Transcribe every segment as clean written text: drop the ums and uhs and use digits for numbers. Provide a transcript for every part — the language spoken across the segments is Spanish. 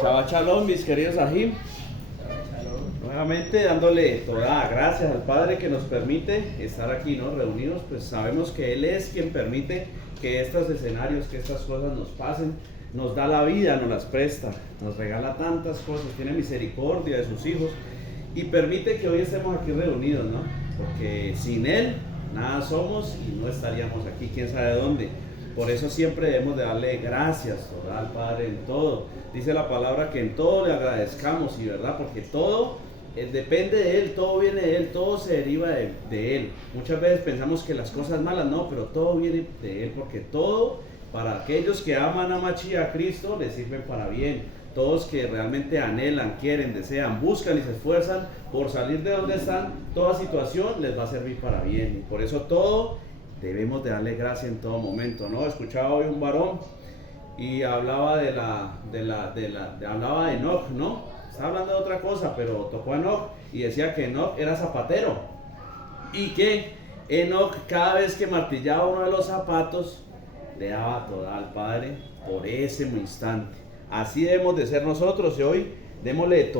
Shabbat Shalom, mis queridos Ajim. Nuevamente dándole toda gracias al Padre que nos permite estar aquí, ¿no? Reunidos, pues sabemos que Él es quien permite que estos escenarios, que estas cosas nos pasen, nos da la vida, nos las presta, nos regala tantas cosas, tiene misericordia de sus hijos y permite que hoy estemos aquí reunidos, ¿no? Porque sin Él nada somos y no estaríamos aquí, quién sabe dónde. Por eso siempre debemos de darle gracias, ¿verdad?, al Padre en todo. Dice la palabra que en todo le agradezcamos, y verdad, porque todo depende de Él, todo viene de Él, todo se deriva de Él. Muchas veces pensamos que las cosas malas no, pero todo viene de Él, porque todo para aquellos que aman a Mashiach, a Cristo, les sirve para bien. Todos que realmente anhelan, quieren, desean, buscan y se esfuerzan por salir de donde están, toda situación les va a servir para bien. Y por eso todo debemos de darle gracia en todo momento, ¿no? Escuchaba hoy un varón y hablaba hablaba de Enoch, ¿no? Estaba hablando de otra cosa, pero tocó a Enoch y decía que Enoch era zapatero y que Enoch, cada vez que martillaba uno de los zapatos, le daba toda al Padre por ese instante. Así debemos de ser nosotros, y hoy démosle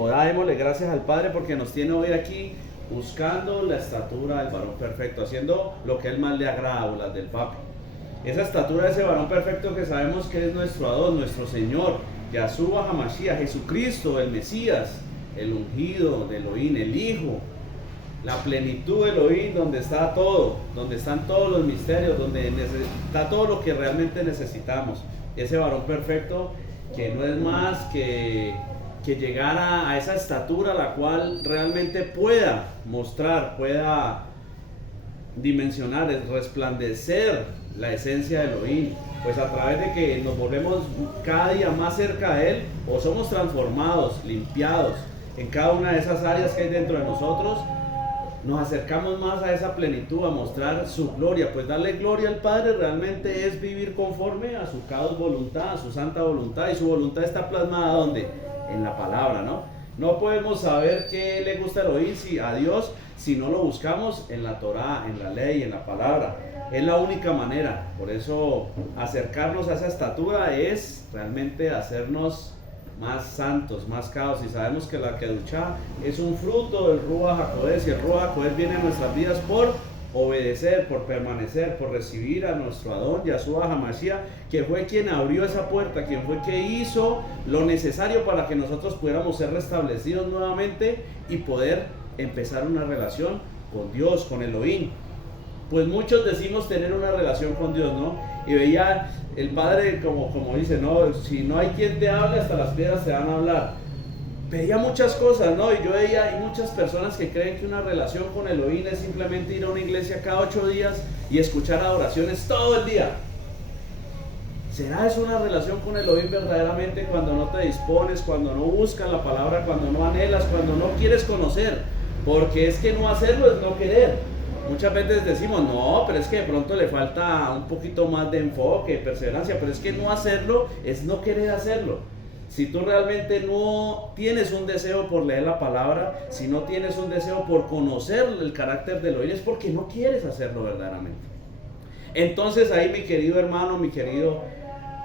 gracias al Padre porque nos tiene hoy aquí buscando la estatura del varón perfecto, haciendo lo que a Él más le agrada, o las del papi. Esa estatura de ese varón perfecto que sabemos que es nuestro Adón, nuestro Señor, Yahshua HaMashiach, Jesucristo, el Mesías, el ungido de Elohim, el Hijo, la plenitud de Elohim, donde está todo, donde están todos los misterios, donde está todo lo que realmente necesitamos. Ese varón perfecto que no es más que llegar a esa estatura la cual realmente pueda mostrar, pueda dimensionar, resplandecer la esencia de Elohim, pues a través de que nos volvemos cada día más cerca de Él, o somos transformados, limpiados en cada una de esas áreas que hay dentro de nosotros, nos acercamos más a esa plenitud, a mostrar su gloria. Pues darle gloria al Padre realmente es vivir conforme a su caos voluntad, a su santa voluntad, y su voluntad está plasmada ¿dónde? En la palabra, ¿no? No podemos saber qué le gusta a Elohim, a Dios, si no lo buscamos en la Torá, en la ley, en la palabra. Es la única manera. Por eso acercarnos a esa estatura es realmente hacernos más santos, más caos. Y sabemos que la Kedushá es un fruto del Ruach HaKodesh, y el Ruach HaKodesh viene a nuestras vidas por obedecer, por permanecer, por recibir a nuestro Adón, Yahshua HaMashiach, que fue quien abrió esa puerta, quien fue que hizo lo necesario para que nosotros pudiéramos ser restablecidos nuevamente y poder empezar una relación con Dios, con Elohim. Pues muchos decimos tener una relación con Dios, ¿no? Y veía el Padre como dice, no, si no hay quien te hable, hasta las piedras te van a hablar. Pedía muchas cosas, ¿no? Y yo veía, hay muchas personas que creen que una relación con Elohim es simplemente ir a una iglesia cada 8 días y escuchar adoraciones todo el día. ¿Será eso una relación con Elohim verdaderamente cuando no te dispones, cuando no buscas la palabra, cuando no anhelas, cuando no quieres conocer? Porque es que no hacerlo es no querer. Muchas veces decimos, no, pero es que de pronto le falta un poquito más de enfoque, perseverancia, pero es que no hacerlo es no querer hacerlo. Si tú realmente no tienes un deseo por leer la palabra, si no tienes un deseo por conocer el carácter de Elohim, es porque no quieres hacerlo verdaderamente. Entonces ahí, mi querido hermano, mi querido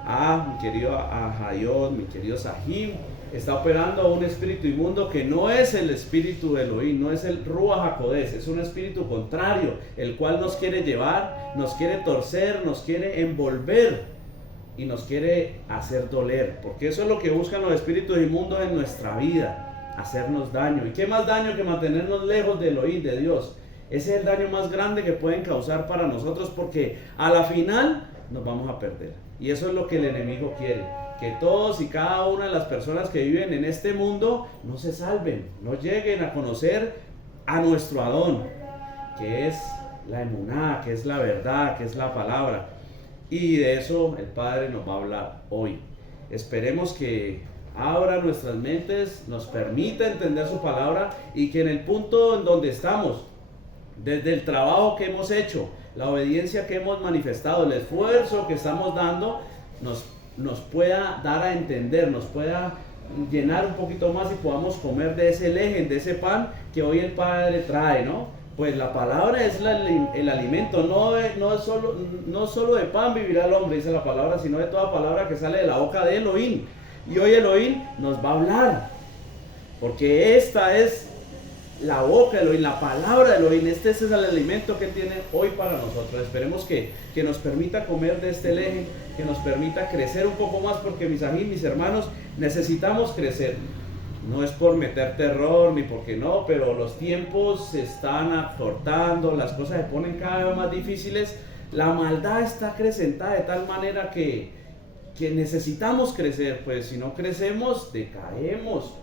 Ahayot, mi querido Sahim, está operando un espíritu inmundo que no es el espíritu de Elohim, no es el Ruach HaKodesh, es un espíritu contrario, el cual nos quiere llevar, nos quiere torcer, nos quiere envolver y nos quiere hacer doler, porque eso es lo que buscan los espíritus inmundos en nuestra vida, hacernos daño. ¿Y qué más daño que mantenernos lejos de Elohim, de Dios? Ese es el daño más grande que pueden causar para nosotros, porque a la final nos vamos a perder. Y eso es lo que el enemigo quiere, que todos y cada una de las personas que viven en este mundo no se salven, no lleguen a conocer a nuestro Adón, que es la emuná, que es la verdad, que es la palabra. Y de eso el Padre nos va a hablar hoy. Esperemos que abra nuestras mentes, nos permita entender su palabra, y que en el punto en donde estamos, desde el trabajo que hemos hecho, la obediencia que hemos manifestado, el esfuerzo que estamos dando, nos pueda dar a entender, nos pueda llenar un poquito más y podamos comer de ese lejen, de ese pan que hoy el Padre trae, ¿no? Pues la palabra es el alimento, no solo de pan vivirá el hombre, dice la palabra, sino de toda palabra que sale de la boca de Elohim. Y hoy Elohim nos va a hablar, porque esta es la boca de Elohim, la palabra de Elohim. Este es el alimento que tiene hoy para nosotros. Esperemos que nos permita comer de este leje, que nos permita crecer un poco más, porque mis hermanos, necesitamos crecer. No es por meter terror ni porque no, pero los tiempos se están acortando, las cosas se ponen cada vez más difíciles. La maldad está acrecentada de tal manera que necesitamos crecer, pues si no crecemos, decaemos.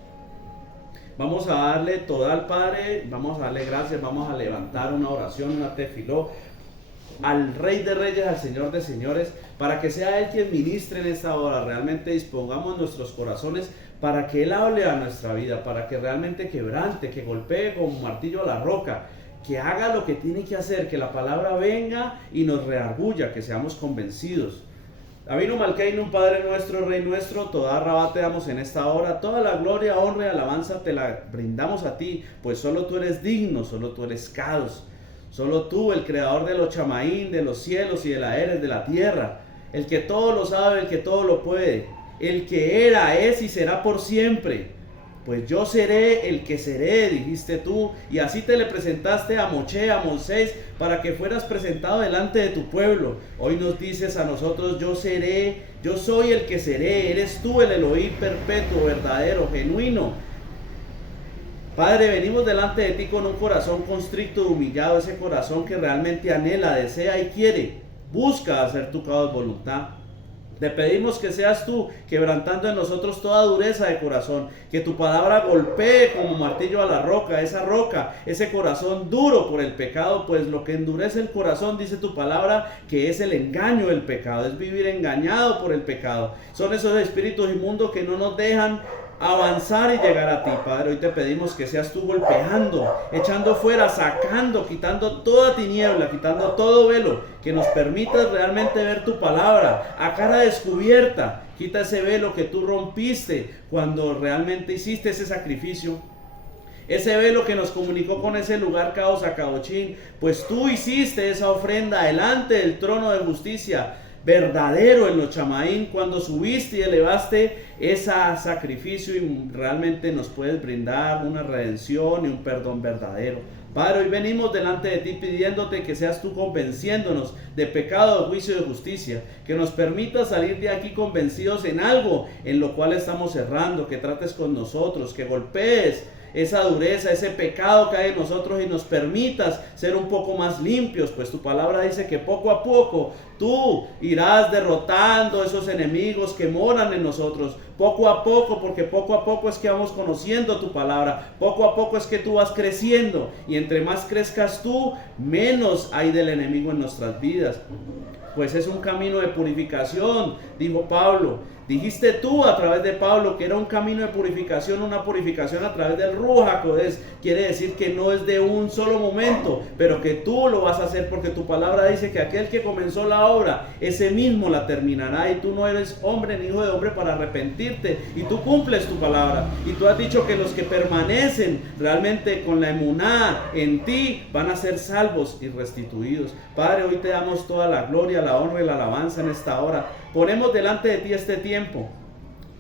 Vamos a darle todo al Padre, vamos a darle gracias, vamos a levantar una oración, una tefiló al Rey de Reyes, al Señor de Señores, para que sea Él quien ministre en esta hora. Realmente dispongamos nuestros corazones para que Él hable a nuestra vida, para que realmente quebrante, que golpee con un martillo a la roca, que haga lo que tiene que hacer, que la palabra venga y nos reargulla, que seamos convencidos. Avinu Malkeinu, Padre nuestro, Rey nuestro, toda rabá te damos en esta hora, toda la gloria, honra y alabanza te la brindamos a ti, pues solo tú eres digno, solo tú eres Kados, solo tú, el creador de los chamaín, de los cielos y de la eres, de la tierra, el que todo lo sabe, el que todo lo puede, el que era, es y será por siempre. Pues yo seré el que seré, dijiste tú, y así te le presentaste a Moche, a Moisés, para que fueras presentado delante de tu pueblo. Hoy nos dices a nosotros, yo seré, yo soy el que seré, eres tú el Elohim perpetuo, verdadero, genuino. Padre, venimos delante de ti con un corazón constricto y humillado, ese corazón que realmente anhela, desea y quiere, busca hacer tu voluntad. Te pedimos que seas tú quebrantando en nosotros toda dureza de corazón, que tu palabra golpee como martillo a la roca, ese corazón duro por el pecado, pues lo que endurece el corazón, dice tu palabra, que es el engaño del pecado, es vivir engañado por el pecado. Son esos espíritus inmundos que no nos dejan avanzar y llegar a ti, Padre. Hoy te pedimos que seas tú golpeando, echando fuera, sacando, quitando toda tiniebla, quitando todo velo, que nos permitas realmente ver tu palabra a cara descubierta. Quita ese velo que tú rompiste cuando realmente hiciste ese sacrificio, ese velo que nos comunicó con ese lugar Kados Akadoshim, pues tú hiciste esa ofrenda delante del trono de justicia verdadero en los chamaín, cuando subiste y elevaste ese sacrificio, y realmente nos puedes brindar una redención y un perdón verdadero. Padre, hoy venimos delante de ti pidiéndote que seas tú convenciéndonos de pecado, de juicio y de justicia, que nos permitas salir de aquí convencidos en algo en lo cual estamos errando, que trates con nosotros, que golpees esa dureza, ese pecado que hay en nosotros y nos permitas ser un poco más limpios, pues tu palabra dice que poco a poco tú irás derrotando esos enemigos que moran en nosotros, poco a poco, porque poco a poco es que vamos conociendo tu palabra, poco a poco es que tú vas creciendo, y entre más crezcas tú, menos hay del enemigo en nuestras vidas. Pues es un camino de purificación, dijo Pablo. Dijiste tú a través de Pablo que era un camino de purificación, una purificación a través del Ruach HaKodesh. Quiere decir que no es de un solo momento, pero que tú lo vas a hacer, porque tu palabra dice que aquel que comenzó la obra, ese mismo la terminará, y tú no eres hombre ni hijo de hombre para arrepentirte, y tú cumples tu palabra, y tú has dicho que los que permanecen realmente con la emuná en ti van a ser salvos y restituidos. Padre, hoy te damos toda la gloria, la honra y la alabanza en esta hora. Ponemos delante de ti este tiempo,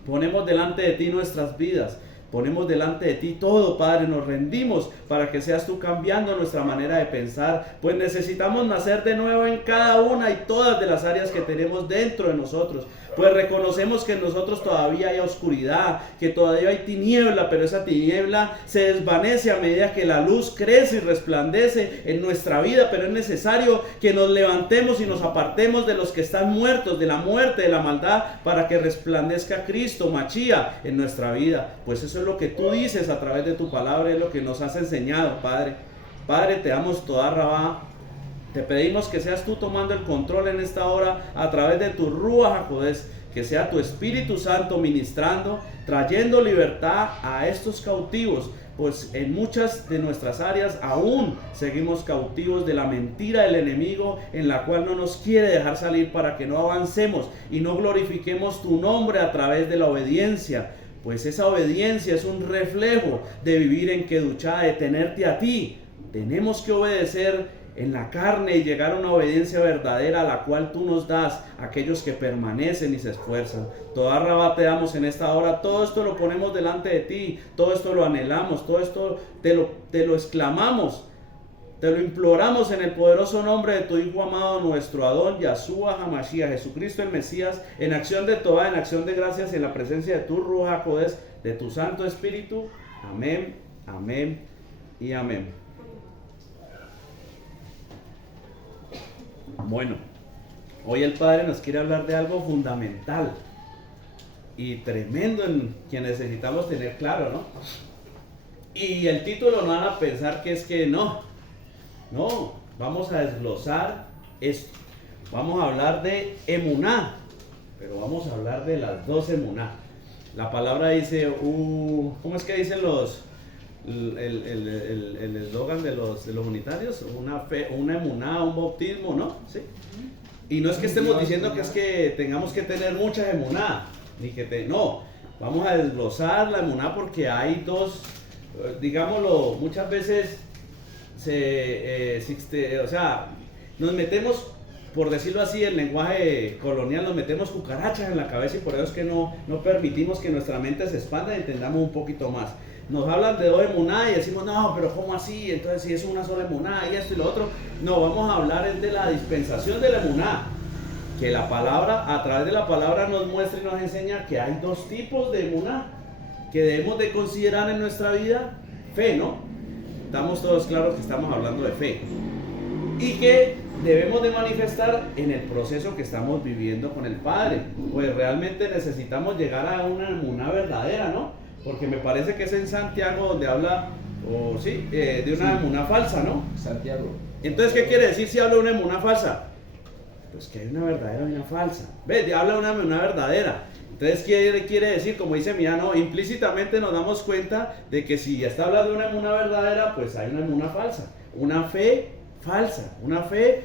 ponemos delante de ti nuestras vidas, ponemos delante de ti todo, Padre, nos rendimos para que seas tú cambiando nuestra manera de pensar, pues necesitamos nacer de nuevo en cada una y todas de las áreas que tenemos dentro de nosotros, pues reconocemos que en nosotros todavía hay oscuridad, que todavía hay tiniebla, pero esa tiniebla se desvanece a medida que la luz crece y resplandece en nuestra vida, pero es necesario que nos levantemos y nos apartemos de los que están muertos, de la muerte, de la maldad, para que resplandezca Cristo, Machía, en nuestra vida. Pues eso es lo que tú dices a través de tu palabra, es lo que nos has enseñado, Padre. Padre, te damos toda rabá. Te pedimos que seas tú tomando el control en esta hora a través de tu Ruach HaKodesh, que sea tu Espíritu Santo ministrando, trayendo libertad a estos cautivos, pues en muchas de nuestras áreas aún seguimos cautivos de la mentira del enemigo, en la cual no nos quiere dejar salir para que no avancemos y no glorifiquemos tu nombre a través de la obediencia, pues esa obediencia es un reflejo de vivir en Kedushá, de tenerte a ti. Tenemos que obedecer en la carne y llegar a una obediencia verdadera, la cual tú nos das a aquellos que permanecen y se esfuerzan. Toda Rabá te damos en esta hora, todo esto lo ponemos delante de ti, todo esto lo anhelamos, todo esto te lo exclamamos, te lo imploramos en el poderoso nombre de tu Hijo amado, nuestro Adón, Yahshua HaMashiach, Jesucristo el Mesías, en acción de toda, en acción de gracias, en la presencia de tu Ruach HaKodesh, de tu Santo Espíritu. Amén, amén y amén. Bueno, hoy el Padre nos quiere hablar de algo fundamental y tremendo en que necesitamos tener claro, ¿no? Y el título no van a pensar que es que no, vamos a desglosar esto. Vamos a hablar de emuná, pero vamos a hablar de las dos emuná. La palabra dice, ¿cómo es que dicen el eslogan de los unitarios? Una fe, una emuná, un bautismo, ¿no? ¿Sí? Y no es que estemos diciendo que es que tengamos que tener mucha emuná, no, vamos a desglosar la emuná porque hay dos, digámoslo, muchas veces nos metemos, por decirlo así, el lenguaje colonial, nos metemos cucarachas en la cabeza y por eso es que no permitimos que nuestra mente se expanda y entendamos un poquito más. Nos hablan de dos emuná y decimos, no, pero ¿cómo así? Entonces si es una sola emuná y esto y lo otro. No, vamos a hablar es de la dispensación de la emuná, que la palabra, a través de la palabra nos muestra y nos enseña que hay dos tipos de emuná que debemos de considerar en nuestra vida. Fe, ¿no? Estamos todos claros que estamos hablando de fe y que debemos de manifestar en el proceso que estamos viviendo con el Padre, pues realmente necesitamos llegar a una emuná verdadera, ¿no? Porque me parece que es en Santiago donde habla, de una emuná falsa, ¿no? Santiago. Entonces, ¿qué quiere decir si habla de una emuná falsa? Pues que hay una verdadera y una falsa. ¿Ves? Habla de una emuná verdadera. Entonces, ¿qué quiere decir? Como dice Miano, implícitamente nos damos cuenta de que si está hablando de una emuná verdadera, pues hay una emuná falsa. Una fe falsa, una fe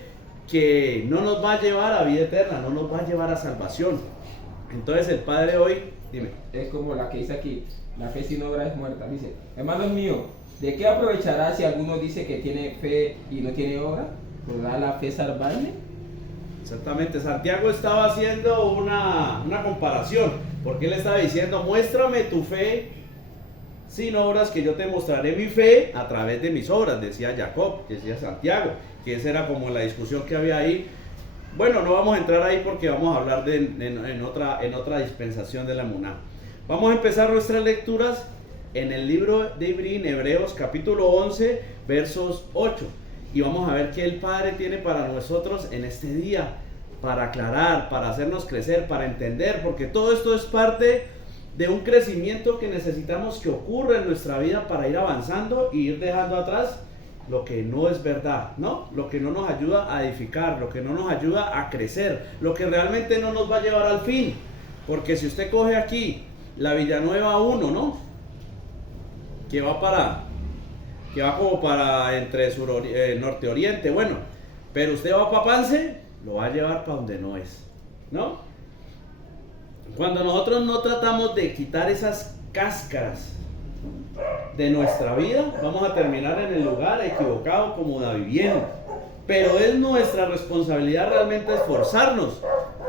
que no nos va a llevar a vida eterna, no nos va a llevar a salvación. Entonces el Padre hoy, dime. Es como la que dice aquí, la fe sin obra es muerta. Dice, hermanos míos, ¿de qué aprovechará si alguno dice que tiene fe y no tiene obra? ¿Podrá la fe salvarle? Exactamente, Santiago estaba haciendo una comparación, porque él estaba diciendo, muéstrame tu fe sin obras, que yo te mostraré mi fe a través de mis obras, decía Jacob, decía Santiago, que esa era como la discusión que había ahí. Bueno, no vamos a entrar ahí porque vamos a hablar en otra dispensación de la emuná. Vamos a empezar nuestras lecturas en el libro de Hebreos capítulo 11, versos 8. Y vamos a ver qué el Padre tiene para nosotros en este día, para aclarar, para hacernos crecer, para entender, porque todo esto es parte de un crecimiento que necesitamos que ocurra en nuestra vida para ir avanzando y ir dejando atrás lo que no es verdad, ¿no? Lo que no nos ayuda a edificar, lo que no nos ayuda a crecer, lo que realmente no nos va a llevar al fin. Porque si usted coge aquí la Villanueva 1, ¿no? Que va como para entre norte oriente, bueno, pero usted va para Pance, lo va a llevar para donde no es, ¿no? Cuando nosotros no tratamos de quitar esas cáscaras de nuestra vida, vamos a terminar en el lugar equivocado como la vivienda. Pero es nuestra responsabilidad realmente esforzarnos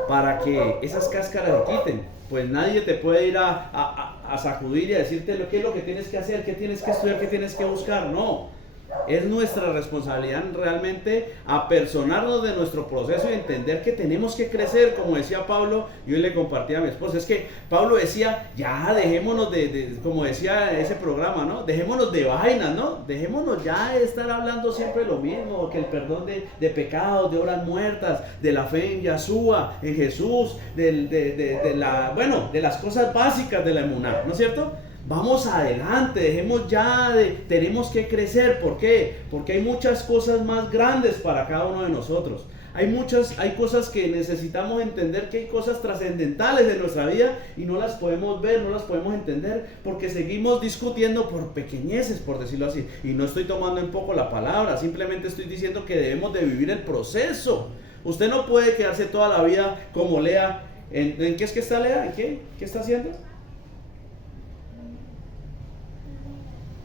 para que esas cáscaras se quiten. Pues nadie te puede ir a sacudir y a decirte qué es lo que tienes que hacer, qué tienes que estudiar, qué tienes que buscar. No. Es nuestra responsabilidad realmente apersonarnos de nuestro proceso y entender que tenemos que crecer, como decía Pablo. Yo le compartía a mi esposa, es que Pablo decía, ya dejémonos como decía ese programa, ¿no? Dejémonos de vainas, ¿no? Dejémonos ya de estar hablando siempre lo mismo, que el perdón de pecados, de obras muertas, de la fe en Yahshua, en Jesús, de las cosas básicas de la emuná, ¿no es cierto? Vamos adelante, dejemos ya tenemos que crecer. ¿Por qué? Porque hay muchas cosas más grandes para cada uno de nosotros. Hay cosas que necesitamos entender, que hay cosas trascendentales de nuestra vida y no las podemos ver, no las podemos entender porque seguimos discutiendo por pequeñeces, por decirlo así. Y no estoy tomando en poco la palabra, simplemente estoy diciendo que debemos de vivir el proceso. Usted no puede quedarse toda la vida como Lea. ¿En qué es que está Lea? ¿En qué? ¿Qué está haciendo?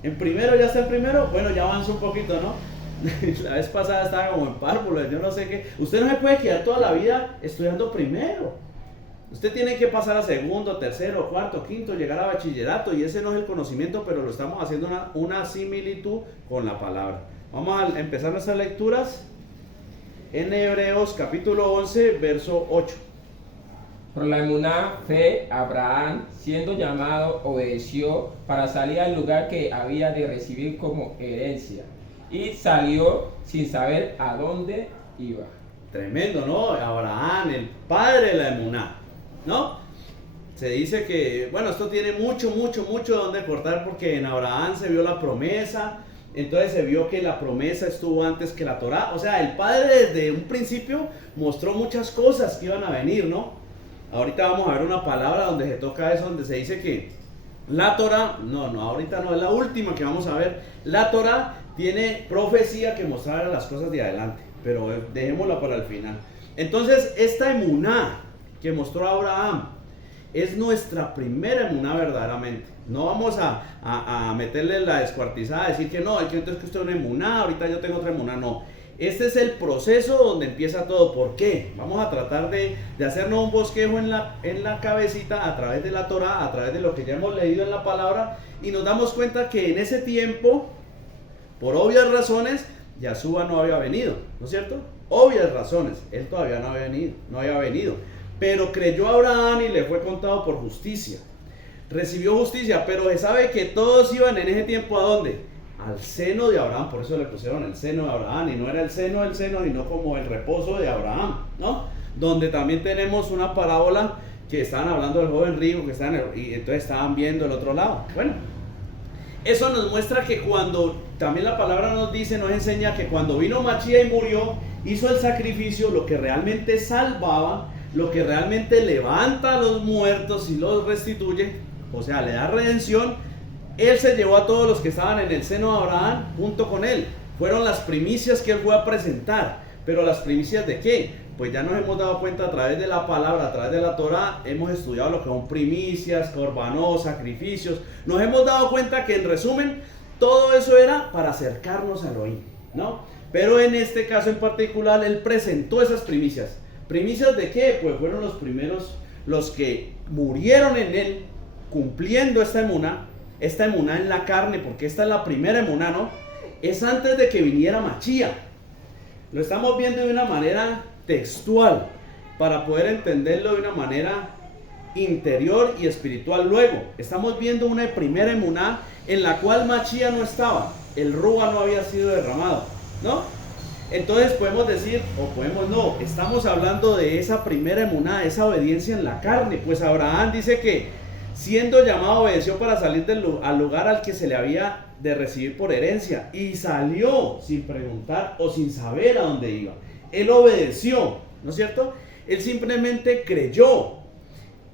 ¿En primero? ¿Ya está en primero? Bueno, ya avanza un poquito, ¿no? La vez pasada estaba como en párvulo, yo no sé qué. Usted no se puede quedar toda la vida estudiando primero. Usted tiene que pasar a segundo, tercero, cuarto, quinto, llegar a bachillerato, y ese no es el conocimiento, pero lo estamos haciendo una similitud con la palabra. Vamos a empezar nuestras lecturas en Hebreos capítulo 11, verso 8. Por la emuná, fe, Abraham, siendo llamado, obedeció para salir al lugar que había de recibir como herencia, y salió sin saber a dónde iba. Tremendo, ¿no? Abraham, el padre de la emuná, ¿no? Se dice que, bueno, esto tiene mucho donde cortar, porque en Abraham se vio la promesa. Entonces se vio que la promesa estuvo antes que la Torá. O sea, el padre desde un principio mostró muchas cosas que iban a venir, ¿no? Ahorita vamos a ver una palabra donde se toca eso, donde se dice que la Torá, ahorita no, es la última que vamos a ver. La Torá tiene profecía que mostrar las cosas de adelante, pero dejémosla para el final. Entonces, esta emuná que mostró Abraham es nuestra primera emuná verdaderamente. No vamos a meterle la descuartizada, a decir que no, entonces que usted es una emuná, ahorita yo tengo otra emuná, no. Este es el proceso donde empieza todo. ¿Por qué? Vamos a tratar de hacernos un bosquejo en la cabecita a través de la Torá, a través de lo que ya hemos leído en la palabra, y nos damos cuenta que en ese tiempo, por obvias razones, Yahshua no había venido, ¿no es cierto? Obvias razones, él todavía no había venido, pero creyó a Abraham y le fue contado por justicia. Recibió justicia, pero se sabe que todos iban en ese tiempo ¿a dónde? Al seno de Abraham, por eso le pusieron el seno de Abraham, y no era el seno del seno, sino como el reposo de Abraham, ¿no? Donde también tenemos una parábola que estaban hablando del joven rico, y entonces estaban viendo el otro lado. Bueno, eso nos muestra que cuando, también la palabra nos dice, nos enseña que cuando vino Machía y murió, hizo el sacrificio, lo que realmente salvaba, lo que realmente levanta a los muertos y los restituye, o sea, le da redención. Él se llevó a todos los que estaban en el seno de Abraham junto con él. Fueron las primicias que él fue a presentar. ¿Pero las primicias de qué? Pues ya nos hemos dado cuenta a través de la palabra, a través de la Torá, hemos estudiado lo que son primicias, corbanos, sacrificios. Nos hemos dado cuenta que en resumen, todo eso era para acercarnos a Elohim, ¿no? Pero en este caso en particular, él presentó esas primicias. ¿Primicias de qué? Pues fueron los primeros, los que murieron en él, cumpliendo esta emuná en la carne, porque esta es la primera emuná, ¿no? Es antes de que viniera Machía. Lo estamos viendo de una manera textual, para poder entenderlo de una manera interior y espiritual. Luego, estamos viendo una primera emuná en la cual Machía no estaba, el Rúa no había sido derramado, ¿no? Entonces podemos decir, o podemos no, estamos hablando de esa primera emuná, esa obediencia en la carne. Pues Abraham dice que siendo llamado obedeció para salir al lugar al que se le había de recibir por herencia, y salió sin preguntar o sin saber a dónde iba. Él obedeció, ¿no es cierto? Él simplemente creyó.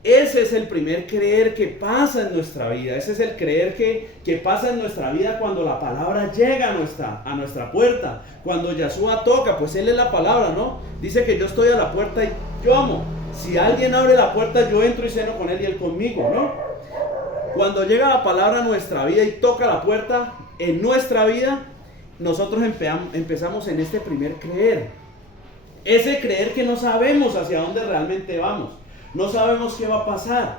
Ese es el primer creer que pasa en nuestra vida. Ese es el creer que pasa en nuestra vida cuando la palabra llega a nuestra puerta. Cuando Yahshua toca, pues Él es la palabra, ¿no? Dice que yo estoy a la puerta y llamo. Si alguien abre la puerta, yo entro y ceno con él y él conmigo, ¿no? Cuando llega la palabra a nuestra vida y toca la puerta en nuestra vida, nosotros empezamos en este primer creer. Ese creer que no sabemos hacia dónde realmente vamos. No sabemos qué va a pasar,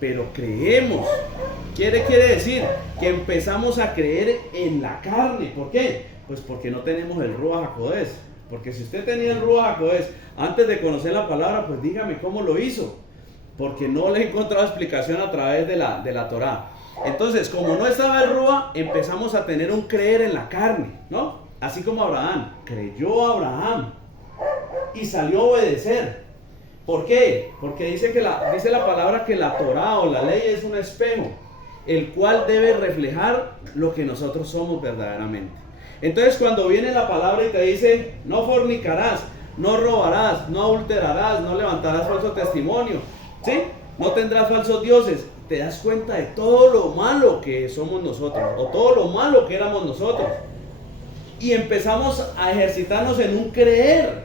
pero creemos. ¿Qué quiere decir? Que empezamos a creer en la carne. ¿Por qué? Pues porque no tenemos el Ruach HaKodesh. Porque si usted tenía el Ruach HaKodesh antes de conocer la palabra, pues dígame cómo lo hizo. Porque no le he encontrado explicación a través de la Torá. Entonces, como no estaba el Ruach, empezamos a tener un creer en la carne, ¿no? Así como Abraham. Creyó Abraham y salió a obedecer. ¿Por qué? Porque dice la palabra que la Torá o la ley es un espejo, el cual debe reflejar lo que nosotros somos verdaderamente. Entonces cuando viene la palabra y te dice, no fornicarás, no robarás, no adulterarás, no levantarás falso testimonio, ¿sí? No tendrás falsos dioses, te das cuenta de todo lo malo que somos nosotros, o todo lo malo que éramos nosotros. Y empezamos a ejercitarnos en un creer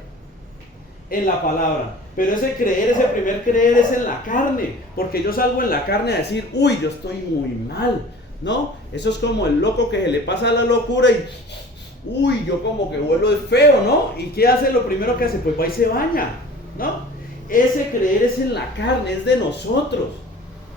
en la palabra. Pero ese creer, ese primer creer es en la carne, porque yo salgo en la carne a decir, uy, yo estoy muy mal, ¿no? Eso es como el loco que se le pasa la locura y uy, yo como que huelo de feo, ¿no? ¿Y qué hace? Lo primero que hace, pues va y se baña, ¿no? Ese creer es en la carne, es de nosotros.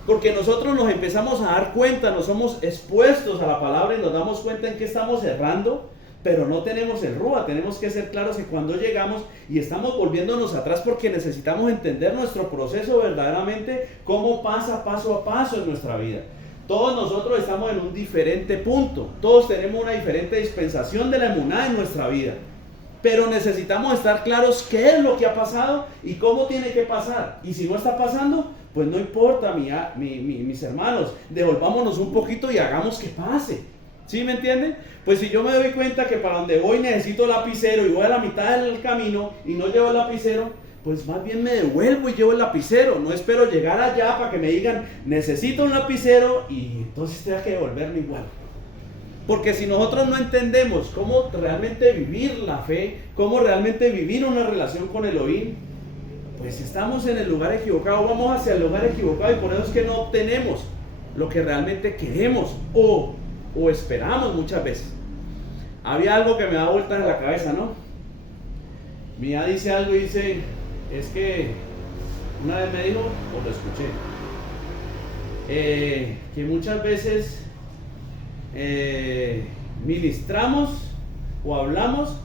Porque nosotros nos empezamos a dar cuenta, nos somos expuestos a la palabra y nos damos cuenta en que estamos errando, pero no tenemos el rúa. Tenemos que ser claros que cuando llegamos y estamos volviéndonos atrás porque necesitamos entender nuestro proceso verdaderamente, cómo pasa paso a paso en nuestra vida. Todos nosotros estamos en un diferente punto, todos tenemos una diferente dispensación de la emuná en nuestra vida, pero necesitamos estar claros qué es lo que ha pasado y cómo tiene que pasar. Y si no está pasando, pues no importa, mis hermanos, devolvámonos un poquito y hagamos que pase. ¿Sí me entienden? Pues si yo me doy cuenta que para donde voy necesito lapicero y voy a la mitad del camino y no llevo el lapicero, pues más bien me devuelvo y llevo el lapicero. No espero llegar allá para que me digan, necesito un lapicero y entonces tenga que devolverme igual. Porque si nosotros no entendemos cómo realmente vivir la fe, cómo realmente vivir una relación con Elohim, pues estamos en el lugar equivocado, vamos hacia el lugar equivocado y por eso es que no obtenemos lo que realmente queremos o esperamos muchas veces. Había algo que me da vueltas en la cabeza, ¿no? Mía dice algo y dice, es que una vez me dijo, o lo escuché, que muchas veces ministramos o hablamos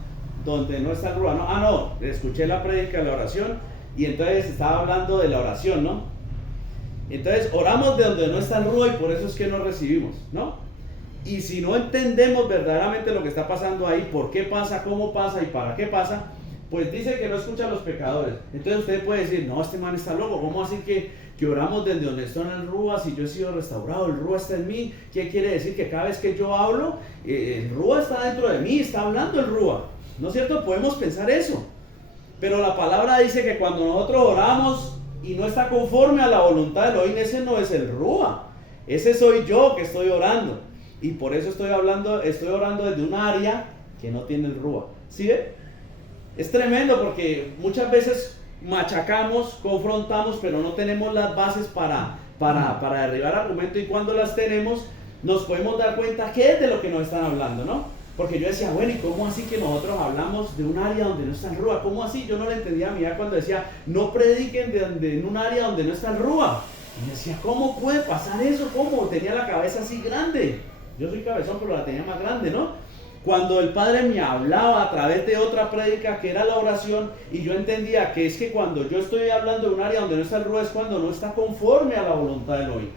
donde no está el rúa, ¿no? No, escuché la prédica de la oración y entonces estaba hablando de la oración, ¿no? Entonces oramos de donde no está el rúa y por eso es que no recibimos, ¿no? Y si no entendemos verdaderamente lo que está pasando ahí, por qué pasa, cómo pasa y para qué pasa, pues dice que no escucha a los pecadores. Entonces usted puede decir, no, este man está loco, ¿cómo así que oramos desde donde está el rúa? Si yo he sido restaurado, el rúa está en mí. ¿Qué quiere decir? Que cada vez que yo hablo, el rúa está dentro de mí, está hablando el rúa, ¿no es cierto? Podemos pensar eso, pero la palabra dice que cuando nosotros oramos y no está conforme a la voluntad de Elohim, ese no es el rúa, ese soy yo que estoy orando. Y por eso estoy orando desde un área que no tiene el rúa. ¿Sí ve? Es tremendo porque muchas veces machacamos, confrontamos, pero no tenemos las bases para derribar argumentos, y cuando las tenemos nos podemos dar cuenta qué es de lo que nos están hablando, ¿no? Porque yo decía, bueno, ¿y cómo así que nosotros hablamos de un área donde no está el rúa? ¿Cómo así? Yo no le entendía a mi hija cuando decía, no prediquen en un área donde no está el rúa. Y decía, ¿cómo puede pasar eso? ¿Cómo? Tenía la cabeza así grande. Yo soy cabezón, pero la tenía más grande, ¿no? Cuando el Padre me hablaba a través de otra prédica que era la oración, y yo entendía que es que cuando yo estoy hablando de un área donde no está el rúa es cuando no está conforme a la voluntad de Elohim.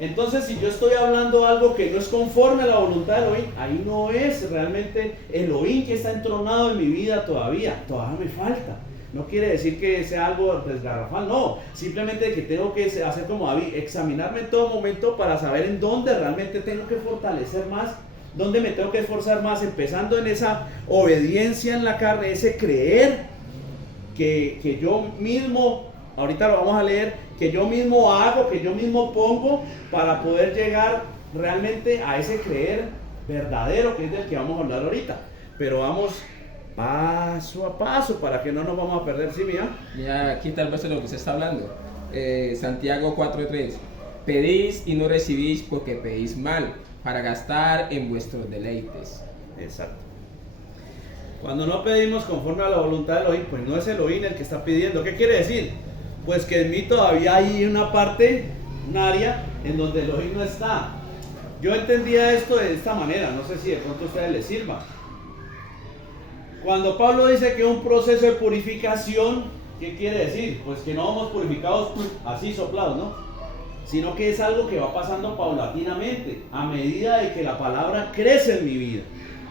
Entonces, si yo estoy hablando algo que no es conforme a la voluntad de Elohim, ahí no es realmente Elohim que está entronado en mi vida todavía me falta. No quiere decir que sea algo desgarrafal, no, simplemente que tengo que hacer como David, examinarme en todo momento para saber en dónde realmente tengo que fortalecer más, dónde me tengo que esforzar más, empezando en esa obediencia en la carne, ese creer que yo mismo, ahorita lo vamos a leer, que yo mismo hago, que yo mismo pongo para poder llegar realmente a ese creer verdadero, que es del que vamos a hablar ahorita. Pero vamos paso a paso para que no nos vamos a perder. ¿Sí, mía? Ya, aquí tal vez es lo que se está hablando. Santiago 4:3. Pedís y no recibís porque pedís mal, para gastar en vuestros deleites. Exacto. Cuando no pedimos conforme a la voluntad de Elohim, pues no es Elohim el que está pidiendo. ¿Qué quiere decir? Pues que en mí todavía hay una parte, un área en donde Elohim no está. Yo entendía esto de esta manera, no sé si de pronto a ustedes les sirva. Cuando Pablo dice que un proceso de purificación, ¿qué quiere decir? Pues que no vamos purificados así soplados, ¿no? Sino que es algo que va pasando paulatinamente, a medida de que la palabra crece en mi vida.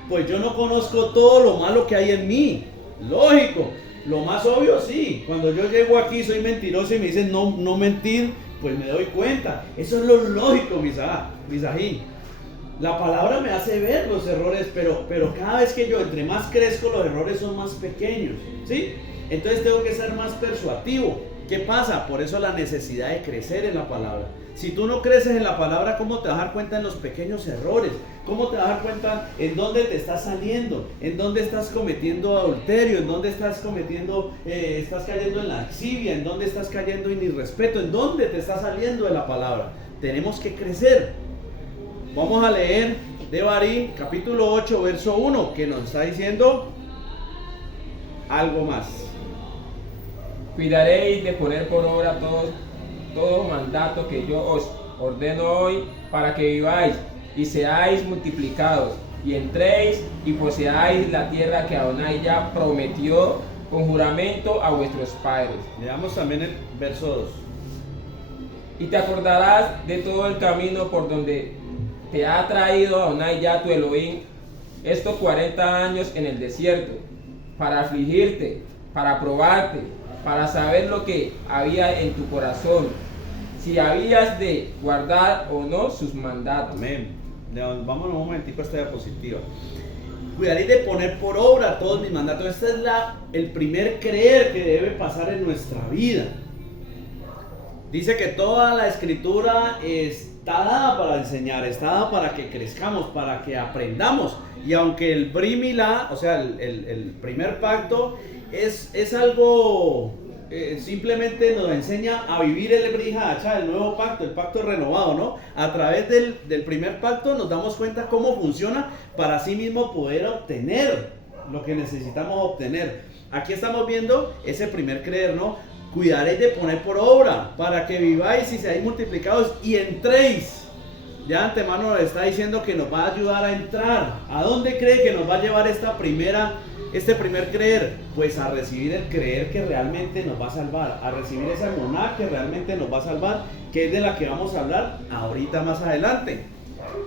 Pues yo no conozco todo lo malo que hay en mí, lógico, lo más obvio sí, cuando yo llego aquí soy mentiroso y me dicen no mentir, pues me doy cuenta, eso es lo lógico, misají. La palabra me hace ver los errores, pero cada vez que yo entre más crezco, los errores son más pequeños, ¿sí? Entonces tengo que ser más persuasivo. ¿Qué pasa? Por eso la necesidad de crecer en la palabra. Si tú no creces en la palabra, ¿cómo te vas a dar cuenta en los pequeños errores? ¿Cómo te vas a dar cuenta en dónde te estás saliendo? ¿En dónde estás cometiendo adulterio? ¿En dónde estás cayendo en la lascivia? ¿En dónde estás cayendo en irrespeto? ¿En dónde te estás saliendo de la palabra? Tenemos que crecer. Vamos a leer Devarim, capítulo 8, verso 1, que nos está diciendo algo más. Cuidaréis de poner por obra todo mandato que yo os ordeno hoy, para que viváis y seáis multiplicados, y entréis y poseáis la tierra que Adonai ya prometió con juramento a vuestros padres. Leamos también el verso 2. Y te acordarás de todo el camino por donde te ha traído Adonai ya tu Elohim estos 40 años en el desierto, para afligirte, para probarte, para saber lo que había en tu corazón, si habías de guardar o no sus mandatos. Amén. Vamos un momentico a esta diapositiva. Cuidaréis de poner por obra todos mis mandatos. Este es el primer creer que debe pasar en nuestra vida. Dice que toda la escritura está dada para enseñar, está dada para que crezcamos, para que aprendamos. Y aunque el Brit Milá, o sea, el primer pacto, es algo, simplemente nos enseña a vivir el Brit Hadashah, el nuevo pacto, el pacto renovado, ¿no? A través del primer pacto nos damos cuenta cómo funciona para sí mismo poder obtener lo que necesitamos obtener. Aquí estamos viendo ese primer creer, ¿no? Cuidaréis de poner por obra para que viváis y seáis multiplicados y entréis. Ya antemano nos está diciendo que nos va a ayudar a entrar. ¿A dónde cree que nos va a llevar este primer creer? Pues a recibir el creer que realmente nos va a salvar, a recibir esa emuná que realmente nos va a salvar, que es de la que vamos a hablar ahorita más adelante.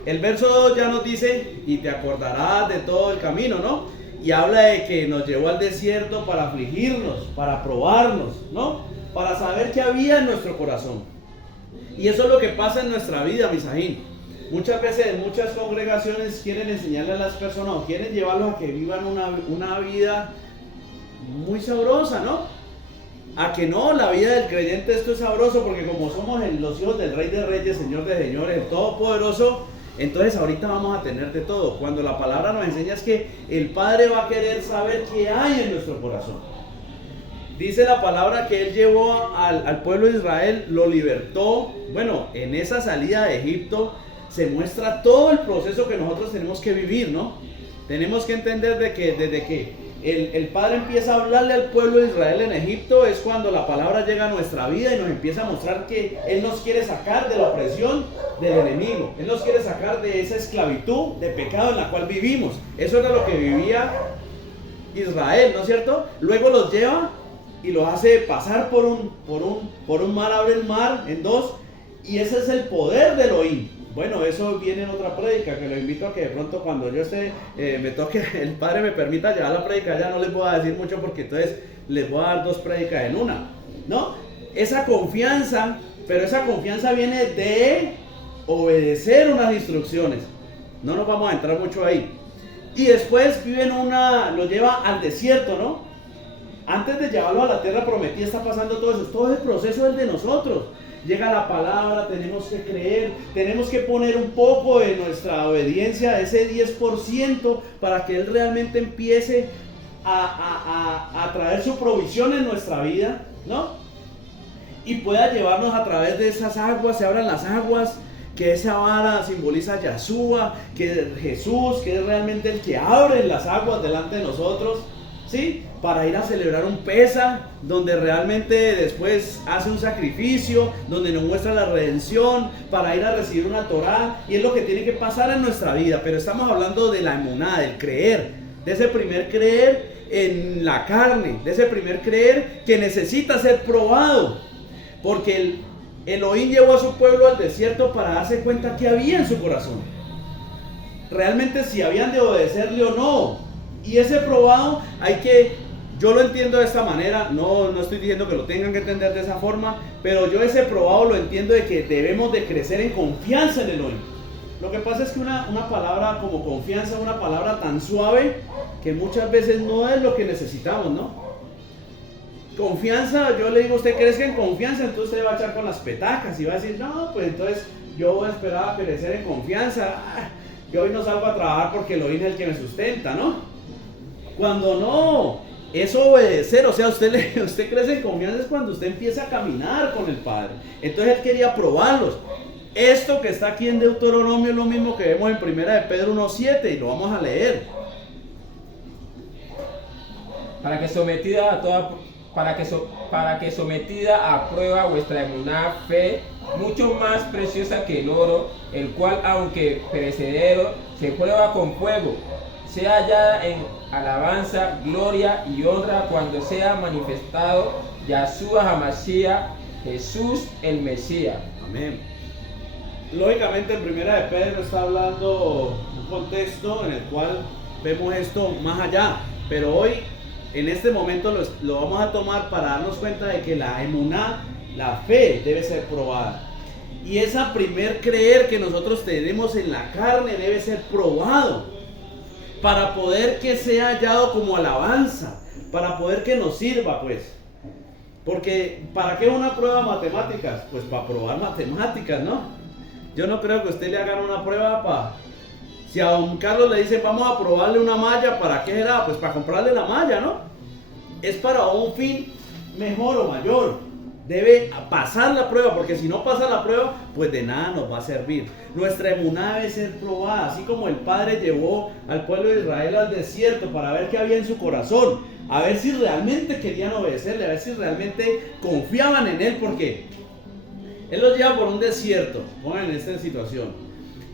El verso 2 ya nos dice, y te acordarás de todo el camino, ¿no? Y habla de que nos llevó al desierto para afligirnos, para probarnos, ¿no? Para saber qué había en nuestro corazón. Y eso es lo que pasa en nuestra vida, misajín. Muchas veces en muchas congregaciones quieren enseñarle a las personas o quieren llevarlos a que vivan una vida muy sabrosa, ¿no? A que no, la vida del creyente esto es sabroso porque como somos los hijos del Rey de Reyes, Señor de Señores, el Todopoderoso, entonces ahorita vamos a tener de todo. Cuando la palabra nos enseña es que el Padre va a querer saber qué hay en nuestro corazón. Dice la palabra que Él llevó al pueblo de Israel, lo libertó. Bueno, en esa salida de Egipto se muestra todo el proceso que nosotros tenemos que vivir, ¿no? Tenemos que entender de que desde que el Padre empieza a hablarle al pueblo de Israel en Egipto, es cuando la palabra llega a nuestra vida y nos empieza a mostrar que Él nos quiere sacar de la opresión del enemigo. Él nos quiere sacar de esa esclavitud de pecado en la cual vivimos. Eso era lo que vivía Israel, ¿no es cierto? Luego los lleva y los hace pasar por un mar, abre el mar en dos, y ese es el poder de Elohim. Bueno, eso viene en otra prédica, que lo invito a que de pronto cuando yo esté, me toque, el Padre me permita llevar la prédica, ya no les voy a decir mucho porque entonces les voy a dar 2 prédicas en una, ¿no? Esa confianza, pero esa confianza viene de obedecer unas instrucciones. No nos vamos a entrar mucho ahí. Y después lo lleva al desierto, ¿no? Antes de llevarlo a la tierra prometida está pasando todo eso. Todo ese proceso es de nosotros. Llega la palabra, tenemos que creer, tenemos que poner un poco de nuestra obediencia, ese 10%, para que Él realmente empiece a traer su provisión en nuestra vida, ¿no? Y pueda llevarnos a través de esas aguas, se abran las aguas, que esa vara simboliza a Yahshua, que es Jesús, que es realmente el que abre las aguas delante de nosotros, ¿sí? Para ir a celebrar un Pesaj, donde realmente después hace un sacrificio, donde nos muestra la redención, para ir a recibir una Torá, y es lo que tiene que pasar en nuestra vida. Pero estamos hablando de la emuná, del creer, de ese primer creer en la carne, de ese primer creer que necesita ser probado, porque el Elohim llevó a su pueblo al desierto para darse cuenta que había en su corazón, realmente si habían de obedecerle o no. Y ese probado yo lo entiendo de esta manera, no estoy diciendo que lo tengan que entender de esa forma, pero yo ese probado lo entiendo de que debemos de crecer en confianza en Elohim. Lo que pasa es que una palabra como confianza es una palabra tan suave que muchas veces no es lo que necesitamos, ¿no? Confianza, yo le digo, usted crezca en confianza, entonces usted va a echar con las petacas y va a decir, no, pues entonces yo esperaba crecer en confianza, yo hoy no salgo a trabajar porque Elohim es el que me sustenta, ¿no? Cuando no, es obedecer, o sea, usted crece en confianza es cuando usted empieza a caminar con el Padre. Entonces Él quería probarlos. Esto que está aquí en Deuteronomio es lo mismo que vemos en Primera de Pedro 1:7 y lo vamos a leer. Para que sometida a prueba vuestra emuná fe, mucho más preciosa que el oro, el cual aunque perecedero se prueba con fuego, sea hallada en alabanza, gloria y honra cuando sea manifestado Yahshua HaMashiach, Jesús el Mesías. Amén. Lógicamente en Primera de Pedro está hablando un contexto en el cual vemos esto más allá, pero hoy en este momento lo vamos a tomar para darnos cuenta de que la emuná, la fe, debe ser probada. Y esa primer creer que nosotros tenemos en la carne debe ser probado para poder que sea hallado como alabanza, para poder que nos sirva, pues. Porque ¿para qué una prueba de matemáticas? Pues para probar matemáticas, ¿no? Yo no creo que usted le hagan una prueba para... Si a don Carlos le dicen vamos a probarle una malla, ¿para qué será? Pues para comprarle la malla, ¿no? Es para un fin mejor o mayor. Debe pasar la prueba, porque si no pasa la prueba, pues de nada nos va a servir. Nuestra emuná debe ser probada, así como el Padre llevó al pueblo de Israel al desierto para ver qué había en su corazón, a ver si realmente querían obedecerle, a ver si realmente confiaban en Él, porque Él los lleva por un desierto. Pongan en esta situación.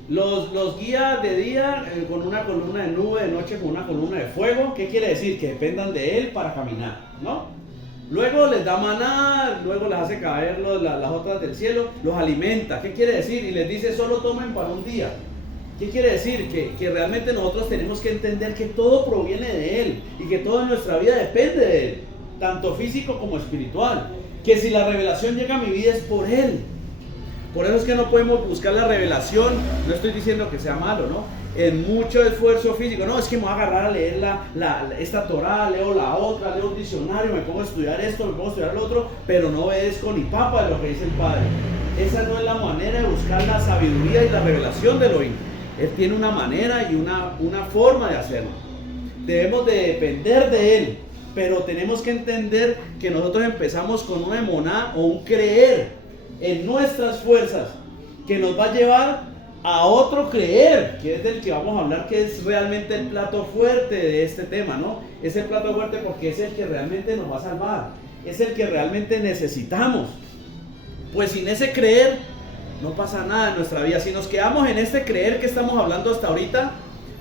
Los guía de día con una columna de nube, de noche con una columna de fuego. ¿Qué quiere decir? Que dependan de Él para caminar, ¿no? Luego les da maná, luego les hace caer las otras del cielo, los alimenta. ¿Qué quiere decir? Y les dice solo tomen para un día. ¿Qué quiere decir? Que realmente nosotros tenemos que entender que todo proviene de Él y que toda nuestra vida depende de Él, tanto físico como espiritual. Que si la revelación llega a mi vida es por Él. Por eso es que no podemos buscar la revelación, no estoy diciendo que sea malo, ¿no? En mucho esfuerzo físico, no, es que me voy a agarrar a leer esta Torah, leo la otra, leo un diccionario, me pongo a estudiar esto, me pongo a estudiar lo otro, pero no obedezco ni papa de lo que dice el Padre. Esa no es la manera de buscar la sabiduría y la revelación de Elohim. Él tiene una manera y una forma de hacerlo. Debemos de depender de Él, pero tenemos que entender que nosotros empezamos con una emuná o un creer en nuestras fuerzas que nos va a llevar a otro creer, que es del que vamos a hablar, que es realmente el plato fuerte de este tema, ¿no? Es el plato fuerte porque es el que realmente nos va a salvar, es el que realmente necesitamos. Pues sin ese creer no pasa nada en nuestra vida. Si nos quedamos en este creer que estamos hablando hasta ahorita,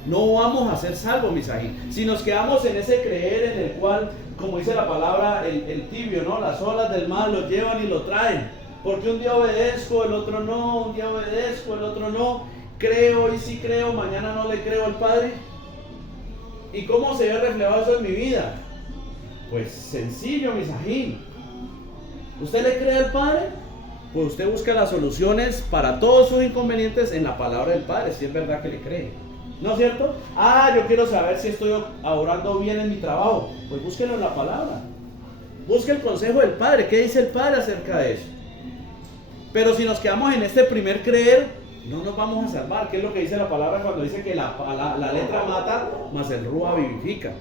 no vamos a ser salvos, Misaí. Si nos quedamos en ese creer en el cual, como dice la palabra, el tibio, ¿no? Las olas del mar lo llevan y lo traen. Porque un día obedezco, el otro no, un día obedezco, el otro no. Creo y sí creo, mañana no le creo al Padre. ¿Y cómo se ve reflejado eso en mi vida? Pues sencillo, Misajín. ¿Usted le cree al Padre? Pues usted busca las soluciones para todos sus inconvenientes en la palabra del Padre, si es verdad que le cree. ¿No es cierto? Yo quiero saber si estoy obrando bien en mi trabajo. Pues búsquelo en la palabra. Busque el consejo del Padre. ¿Qué dice el Padre acerca de eso? Pero si nos quedamos en este primer creer, no nos vamos a salvar. ¿Qué es lo que dice la palabra cuando dice que la letra mata, mas el rúa vivifica?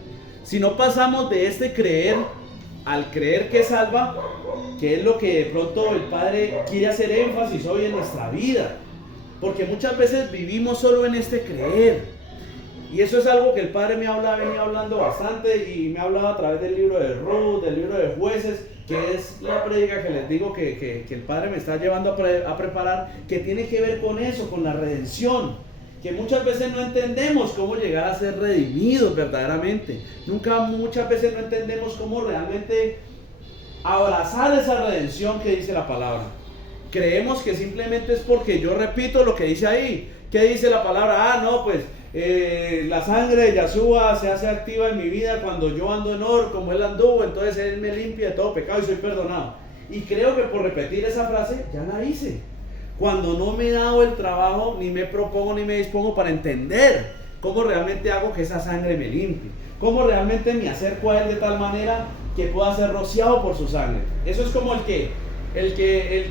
Si no pasamos de este creer al creer que salva, que es lo que de pronto el Padre quiere hacer énfasis hoy en nuestra vida. Porque muchas veces vivimos solo en este creer. Y eso es algo que el Padre me ha venido hablando bastante y me ha hablado a través del libro de Ruth, del libro de Jueces, que es la prédica que les digo que el Padre me está llevando a preparar, que tiene que ver con eso, con la redención, que muchas veces no entendemos cómo llegar a ser redimidos verdaderamente, muchas veces no entendemos cómo realmente abrazar esa redención que dice la palabra. Creemos que simplemente es porque yo repito lo que dice ahí. ¿Qué dice la palabra? No, pues la sangre de Yahshua se hace activa en mi vida cuando yo ando en oro como Él anduvo, entonces Él me limpia de todo pecado y soy perdonado. Y creo que por repetir esa frase ya la hice. Cuando no me he dado el trabajo, ni me propongo ni me dispongo para entender cómo realmente hago que esa sangre me limpie, cómo realmente me acerco a Él de tal manera que pueda ser rociado por su sangre. Eso es como el que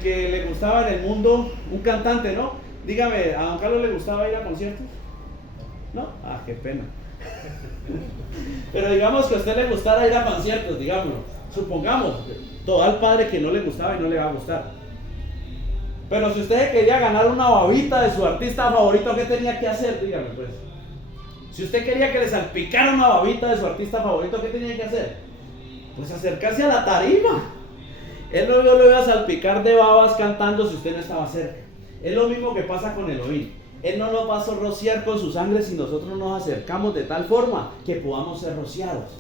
le gustaba en el mundo, un cantante, ¿no? Dígame, ¿a don Carlos le gustaba ir a conciertos? ¿No? Qué pena. Pero digamos que a usted le gustara ir a conciertos, digámoslo. Supongamos, todo al Padre que no le gustaba y no le va a gustar. Pero si usted quería ganar una babita de su artista favorito, ¿qué tenía que hacer? Dígame pues. Si usted quería que le salpicara una babita de su artista favorito, ¿qué tenía que hacer? Pues acercarse a la tarima. Él no lo iba a salpicar de babas cantando si usted no estaba cerca. Es lo mismo que pasa con Elohim. Él no nos va a rociar con su sangre si nosotros nos acercamos de tal forma que podamos ser rociados.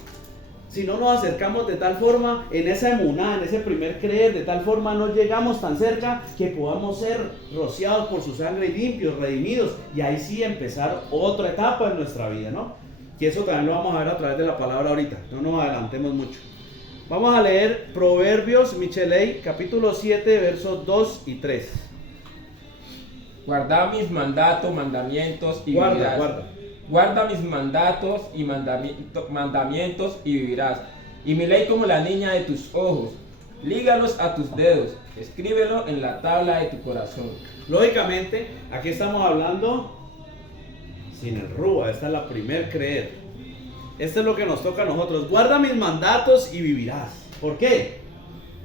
Si no nos acercamos de tal forma, en esa emuná, en ese primer creer, de tal forma no llegamos tan cerca que podamos ser rociados por su sangre y limpios, redimidos. Y ahí sí empezar otra etapa en nuestra vida, ¿no? Y eso también lo vamos a ver a través de la palabra ahorita. No nos adelantemos mucho. Vamos a leer Proverbios, Michelei, capítulo 7, versos 2 y 3. Guarda mis mandatos, mandamientos y vivirás. Guarda mis mandatos y mandamientos y vivirás. Y mi ley como la niña de tus ojos. Lígalos a tus dedos. Escríbelo en la tabla de tu corazón. Lógicamente, aquí estamos hablando sin el rúa. Esta es la primer creer. Esto es lo que nos toca a nosotros. Guarda mis mandatos y vivirás. ¿Por qué?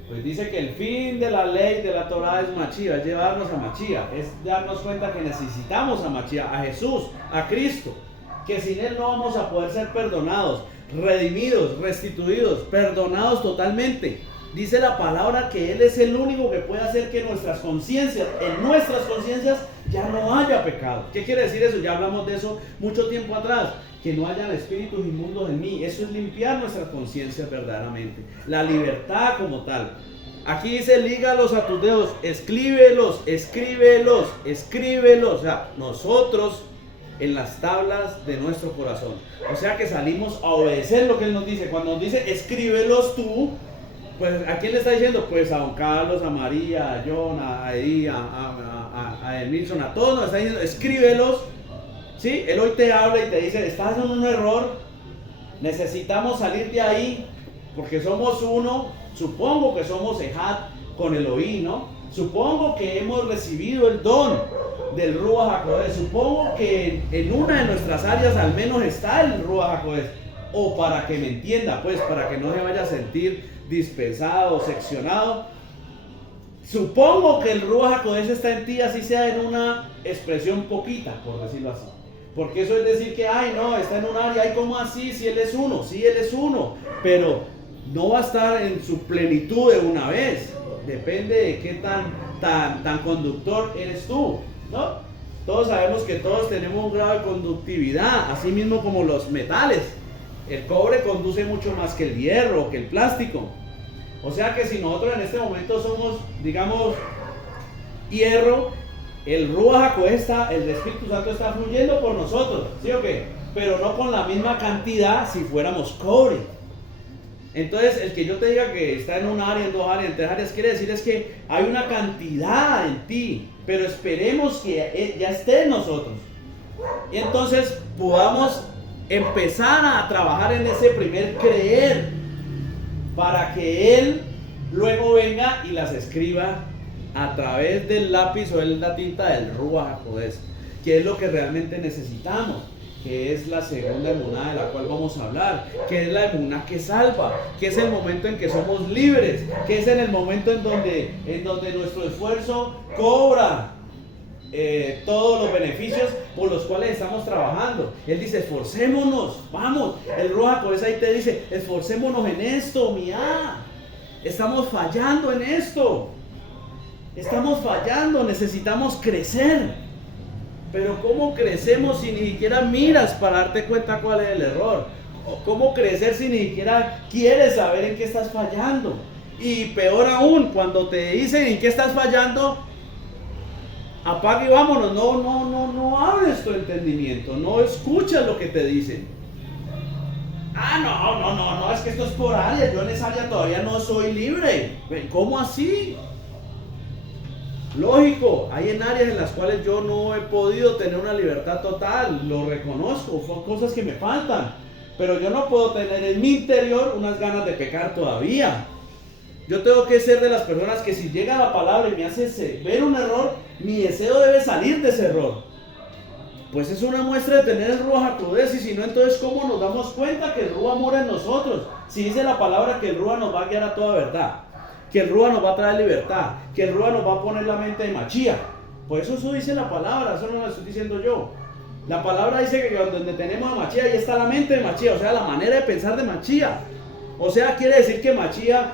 Pues dice que el fin de la ley de la Torah es Mashiach, es llevarnos a Mashiach, es darnos cuenta que necesitamos a Mashiach, a Jesús, a Cristo, que sin Él no vamos a poder ser perdonados, redimidos, restituidos, perdonados totalmente. Dice la palabra que Él es el único que puede hacer que en nuestras conciencias ya no haya pecado. ¿Qué quiere decir eso? Ya hablamos de eso mucho tiempo atrás. Que no hayan espíritus inmundos en mí. Eso es limpiar nuestras conciencias verdaderamente. La libertad como tal. Aquí dice, lígalos a tus dedos, escríbelos. O sea, nosotros en las tablas de nuestro corazón. O sea que salimos a obedecer lo que Él nos dice. Cuando nos dice, escríbelos tú, pues ¿a quién le está diciendo? Pues a don Carlos, a María, a John, a Eddie, a Emilson, a todos nos está diciendo, escríbelos. ¿Sí? Él hoy te habla y te dice, estás en un error, necesitamos salir de ahí, porque somos uno, supongo que somos Ejad con Elohim, ¿no? Supongo que hemos recibido el don del Ruach HaKodesh, supongo que en una de nuestras áreas al menos está el Ruach HaKodesh, o para que me entienda, pues, para que no se vaya a sentir dispensado, seccionado. Supongo que el Ruach HaKodesh está en ti, así sea en una expresión poquita, por decirlo así. Porque eso es decir que, ay no, está en un área, ay ¿cómo así? Si Él es uno, sí Él es uno, pero no va a estar en su plenitud de una vez. Depende de qué tan conductor eres tú, ¿no? Todos sabemos que todos tenemos un grado de conductividad, así mismo como los metales. El cobre conduce mucho más que el hierro, que el plástico. O sea que si nosotros en este momento somos, digamos, hierro, el Ruach HaKodesh, el Espíritu Santo está fluyendo por nosotros, ¿sí o qué? Pero no con la misma cantidad si fuéramos cobre. Entonces, el que yo te diga que está en un área, en dos áreas, en tres áreas, quiere decir es que hay una cantidad en ti, pero esperemos que ya esté en nosotros. Y entonces podamos empezar a trabajar en ese primer creer, para que Él luego venga y las escriba a través del lápiz o de la tinta del Ruach HaKodesh, que es lo que realmente necesitamos, que es la segunda emuná de la cual vamos a hablar, que es la emuná que salva, que es el momento en que somos libres, que es en el momento en donde nuestro esfuerzo cobra todos los beneficios por los cuales estamos trabajando. Él dice, esforcémonos, vamos. El Ruach HaKodesh ahí te dice, esforcémonos en esto, mía. Estamos fallando en esto. Estamos fallando, necesitamos crecer. Pero ¿cómo crecemos si ni siquiera miras para darte cuenta cuál es el error? ¿Cómo crecer si ni siquiera quieres saber en qué estás fallando? Y peor aún, cuando te dicen en qué estás fallando, apaga y vámonos. No abres tu entendimiento, no escuchas lo que te dicen. No, es que esto es por área, yo en esa área todavía no soy libre. ¿Cómo así? Lógico, hay en áreas en las cuales yo no he podido tener una libertad total, lo reconozco, son cosas que me faltan, pero yo no puedo tener en mi interior unas ganas de pecar todavía. Yo tengo que ser de las personas que si llega la palabra y me hace ver un error, mi deseo debe salir de ese error. Pues es una muestra de tener el Ruach HaKodesh, y si no, entonces ¿cómo nos damos cuenta que el Ruach mora en nosotros? Si dice la palabra que el Ruach nos va a guiar a toda verdad. que el Rúa nos va a traer libertad, que el Rúa nos va a poner la mente de Machía. Por eso dice la palabra, eso no lo estoy diciendo yo. La palabra dice que donde tenemos a Machía, ahí está la mente de Machía, o sea, la manera de pensar de Machía. O sea, quiere decir que Machía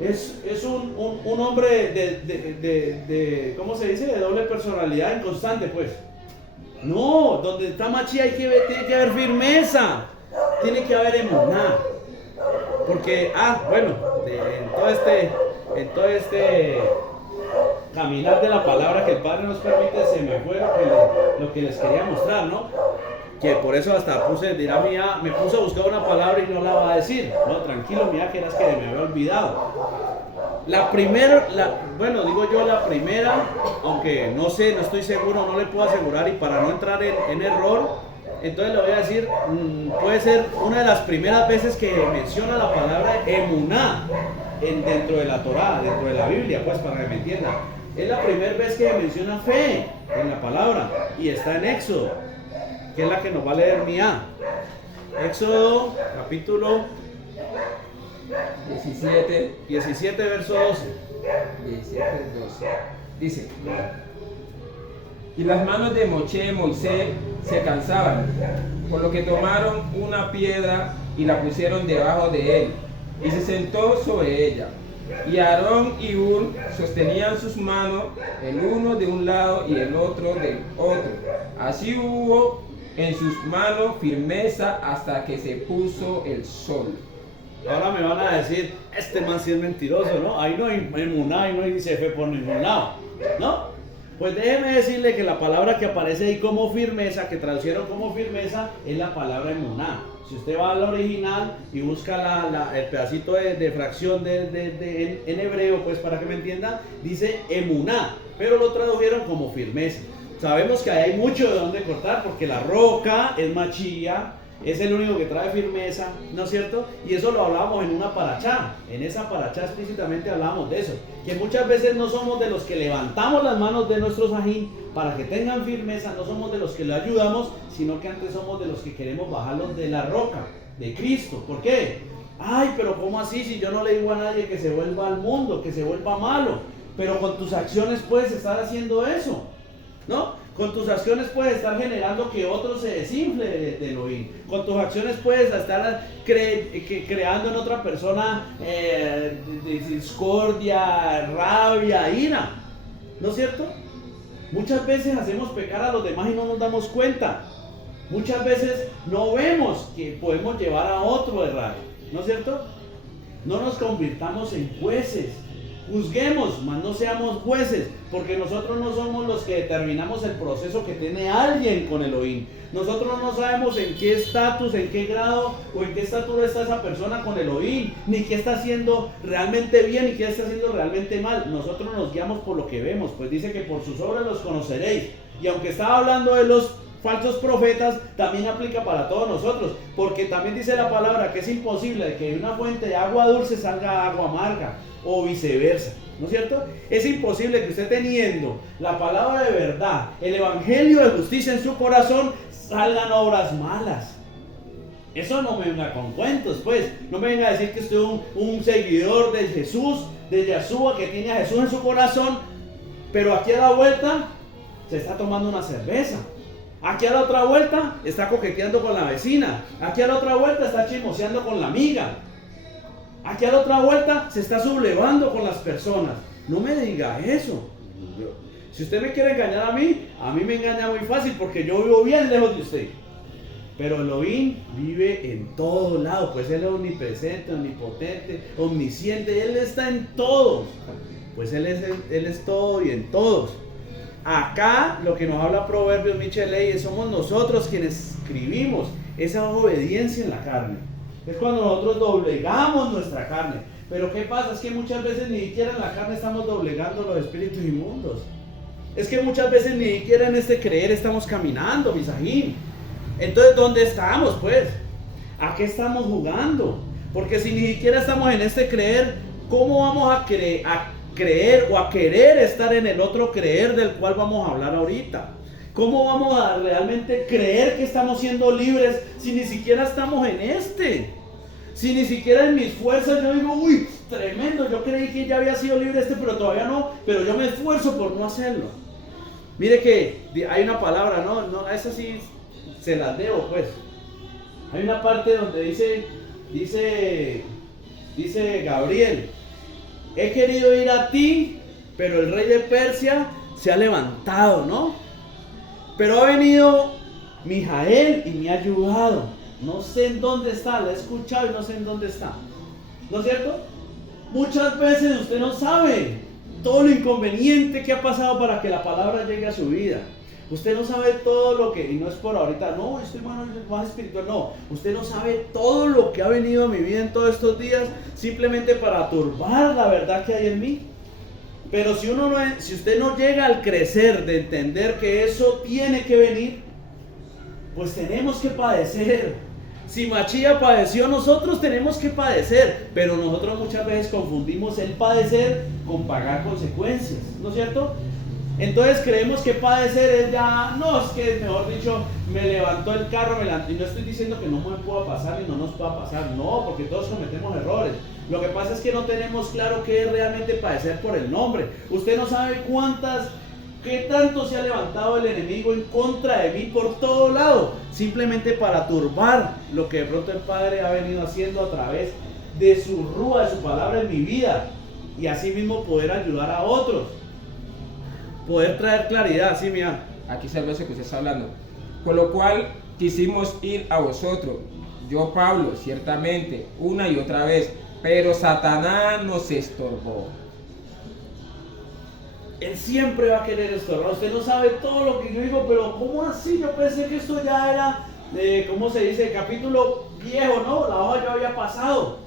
es un hombre de ¿cómo se dice? De doble personalidad inconstante, pues. No, donde está Machía tiene que haber firmeza, tiene que haber emuná. Porque, bueno, en todo este caminar de la palabra que el Padre nos permite, se me fue lo que les quería mostrar, ¿no? Que por eso hasta me puse a buscar una palabra y no la va a decir. No, tranquilo, mira que era que me había olvidado. La primera, digo yo la primera, aunque no sé, no estoy seguro, no le puedo asegurar, y para no entrar en error, entonces le voy a decir, puede ser una de las primeras veces que menciona la palabra emuná dentro de la Torá, dentro de la Biblia, pues para que me entiendan. Es la primera vez que menciona fe en la palabra, y está en Éxodo, que es la que nos va a leer Mía. Éxodo, capítulo 17, verso 12. 17, 12. Dice: y las manos de Moisés se cansaban, por lo que tomaron una piedra y la pusieron debajo de él, y se sentó sobre ella. Y Aarón y Hur sostenían sus manos, el uno de un lado y el otro del otro. Así hubo en sus manos firmeza hasta que se puso el sol. Ahora me van a decir, este man sí es mentiroso, ¿no? Ahí no hay emuná, ahí no dice fe por ningún lado, ¿no? Pues déjeme decirle que la palabra que aparece ahí como firmeza, que traducieron como firmeza, es la palabra emuná. Si usted va al original y busca el pedacito de fracción en hebreo, pues para que me entiendan, dice emuná, pero lo tradujeron como firmeza. Sabemos que ahí hay mucho de dónde cortar, porque la roca es Machía, es el único que trae firmeza, ¿no es cierto? Y eso lo hablamos en una parachá. En esa parachá explícitamente hablamos de eso. Que muchas veces no somos de los que levantamos las manos de nuestros ajín para que tengan firmeza, no somos de los que le ayudamos, sino que antes somos de los que queremos bajarlos de la roca, de Cristo. ¿Por qué? Ay, pero ¿cómo así? Si yo no le digo a nadie que se vuelva al mundo, que se vuelva malo. Pero con tus acciones puedes estar haciendo eso, ¿no? Con tus acciones puedes estar generando que otro se desinfle de Elohim. Con tus acciones puedes estar creando en otra persona discordia, rabia, ira. ¿No es cierto? Muchas veces hacemos pecar a los demás y no nos damos cuenta. Muchas veces no vemos que podemos llevar a otro a errar. ¿No es cierto? No nos convirtamos en jueces. Juzguemos, mas no seamos jueces, porque nosotros no somos los que determinamos el proceso que tiene alguien con Elohim. Nosotros no sabemos en qué estatus, en qué grado o en qué estatura está esa persona con Elohim, ni qué está haciendo realmente bien y qué está haciendo realmente mal. Nosotros nos guiamos por lo que vemos, pues dice que por sus obras los conoceréis. Y aunque estaba hablando de los falsos profetas, también aplica para todos nosotros, porque también dice la palabra que es imposible que de una fuente de agua dulce salga agua amarga, o viceversa, ¿no es cierto? Es imposible que usted, teniendo la palabra de verdad, el evangelio de justicia en su corazón, salgan obras malas. Eso no me venga con cuentos, pues. No me venga a decir que usted es un seguidor de Jesús, de Yeshua, que tiene a Jesús en su corazón, pero aquí a la vuelta se está tomando una cerveza. Aquí a la otra vuelta está coqueteando con la vecina. Aquí a la otra vuelta está chismoseando con la amiga. Aquí a la otra vuelta se está sublevando con las personas. No me diga eso. Si usted me quiere engañar a mí me engaña muy fácil, porque yo vivo bien lejos de usted. Pero Elohim vive en todo lado, pues Él es omnipresente, omnipotente, omnisciente, Él está en todos. Pues Él es todo y en todos. Acá lo que nos habla Proverbios, Michele, somos nosotros quienes escribimos esa obediencia en la carne. Es cuando nosotros doblegamos nuestra carne. Pero ¿qué pasa? Es que muchas veces ni siquiera en la carne estamos doblegando los espíritus inmundos. Es que muchas veces ni siquiera en este creer estamos caminando, misajín. Entonces, ¿dónde estamos, pues? ¿A qué estamos jugando? Porque si ni siquiera estamos en este creer, ¿cómo vamos a creer o a querer estar en el otro creer del cual vamos a hablar ahorita? ¿Cómo vamos a realmente creer que estamos siendo libres si ni siquiera estamos en este? Si ni siquiera en mis fuerzas yo digo, uy, tremendo, yo creí que ya había sido libre pero todavía no, pero yo me esfuerzo por no hacerlo. Mire que hay una palabra, no, esa sí se las debo pues. Hay una parte donde dice Gabriel, he querido ir a ti, pero el rey de Persia se ha levantado, ¿no? Pero ha venido Mijael y me ha ayudado. No sé en dónde está, la he escuchado y no sé en dónde está. ¿No es cierto? Muchas veces usted no sabe todo lo inconveniente que ha pasado para que la palabra llegue a su vida. Usted no sabe todo lo que, y no es por ahorita, no, estoy más espiritual, no. Usted no sabe todo lo que ha venido a mi vida en todos estos días simplemente para turbar la verdad que hay en mí. Pero si usted no llega al crecer de entender que eso tiene que venir, pues tenemos que padecer. Si Machía padeció, nosotros tenemos que padecer, pero nosotros muchas veces confundimos el padecer con pagar consecuencias, ¿no es cierto? Entonces creemos que padecer es ya, no, es que mejor dicho, me levantó el carro, y no estoy diciendo que no me pueda pasar y no nos pueda pasar, no, porque todos cometemos errores. Lo que pasa es que no tenemos claro qué es realmente padecer por el nombre. Usted no sabe qué tanto se ha levantado el enemigo en contra de mí por todo lado, simplemente para turbar lo que de pronto el Padre ha venido haciendo a través de su rúa, de su palabra en mi vida, y así mismo poder ayudar a otros, poder traer claridad. Sí, mira, aquí es el verso que usted está hablando. Con lo cual quisimos ir a vosotros, yo Pablo, ciertamente, una y otra vez, pero Satanás nos estorbó. Él siempre va a querer estorbar. Usted no sabe todo lo que yo digo, pero ¿cómo así? Yo pensé que esto ya era, ¿cómo se dice? Capítulo viejo, ¿no? La hoja ya había pasado.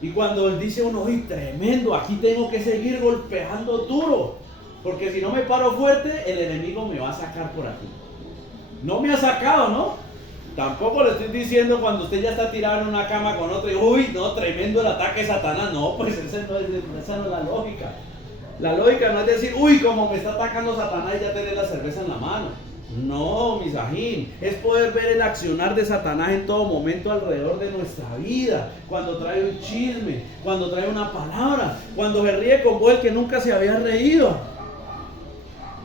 Y cuando él dice uno, ¡ay, tremendo! Aquí tengo que seguir golpeando duro. Porque si no me paro fuerte, el enemigo me va a sacar por aquí. No me ha sacado, ¿no? Tampoco le estoy diciendo cuando usted ya está tirado en una cama con otro y, ¡uy, no, tremendo el ataque de Satanás! No, pues esa no es la lógica. La lógica no es decir, uy, como me está atacando Satanás y ya tener la cerveza en la mano. No, misajín, es poder ver el accionar de Satanás en todo momento alrededor de nuestra vida. Cuando trae un chisme, cuando trae una palabra, cuando se ríe con vos el que nunca se había reído.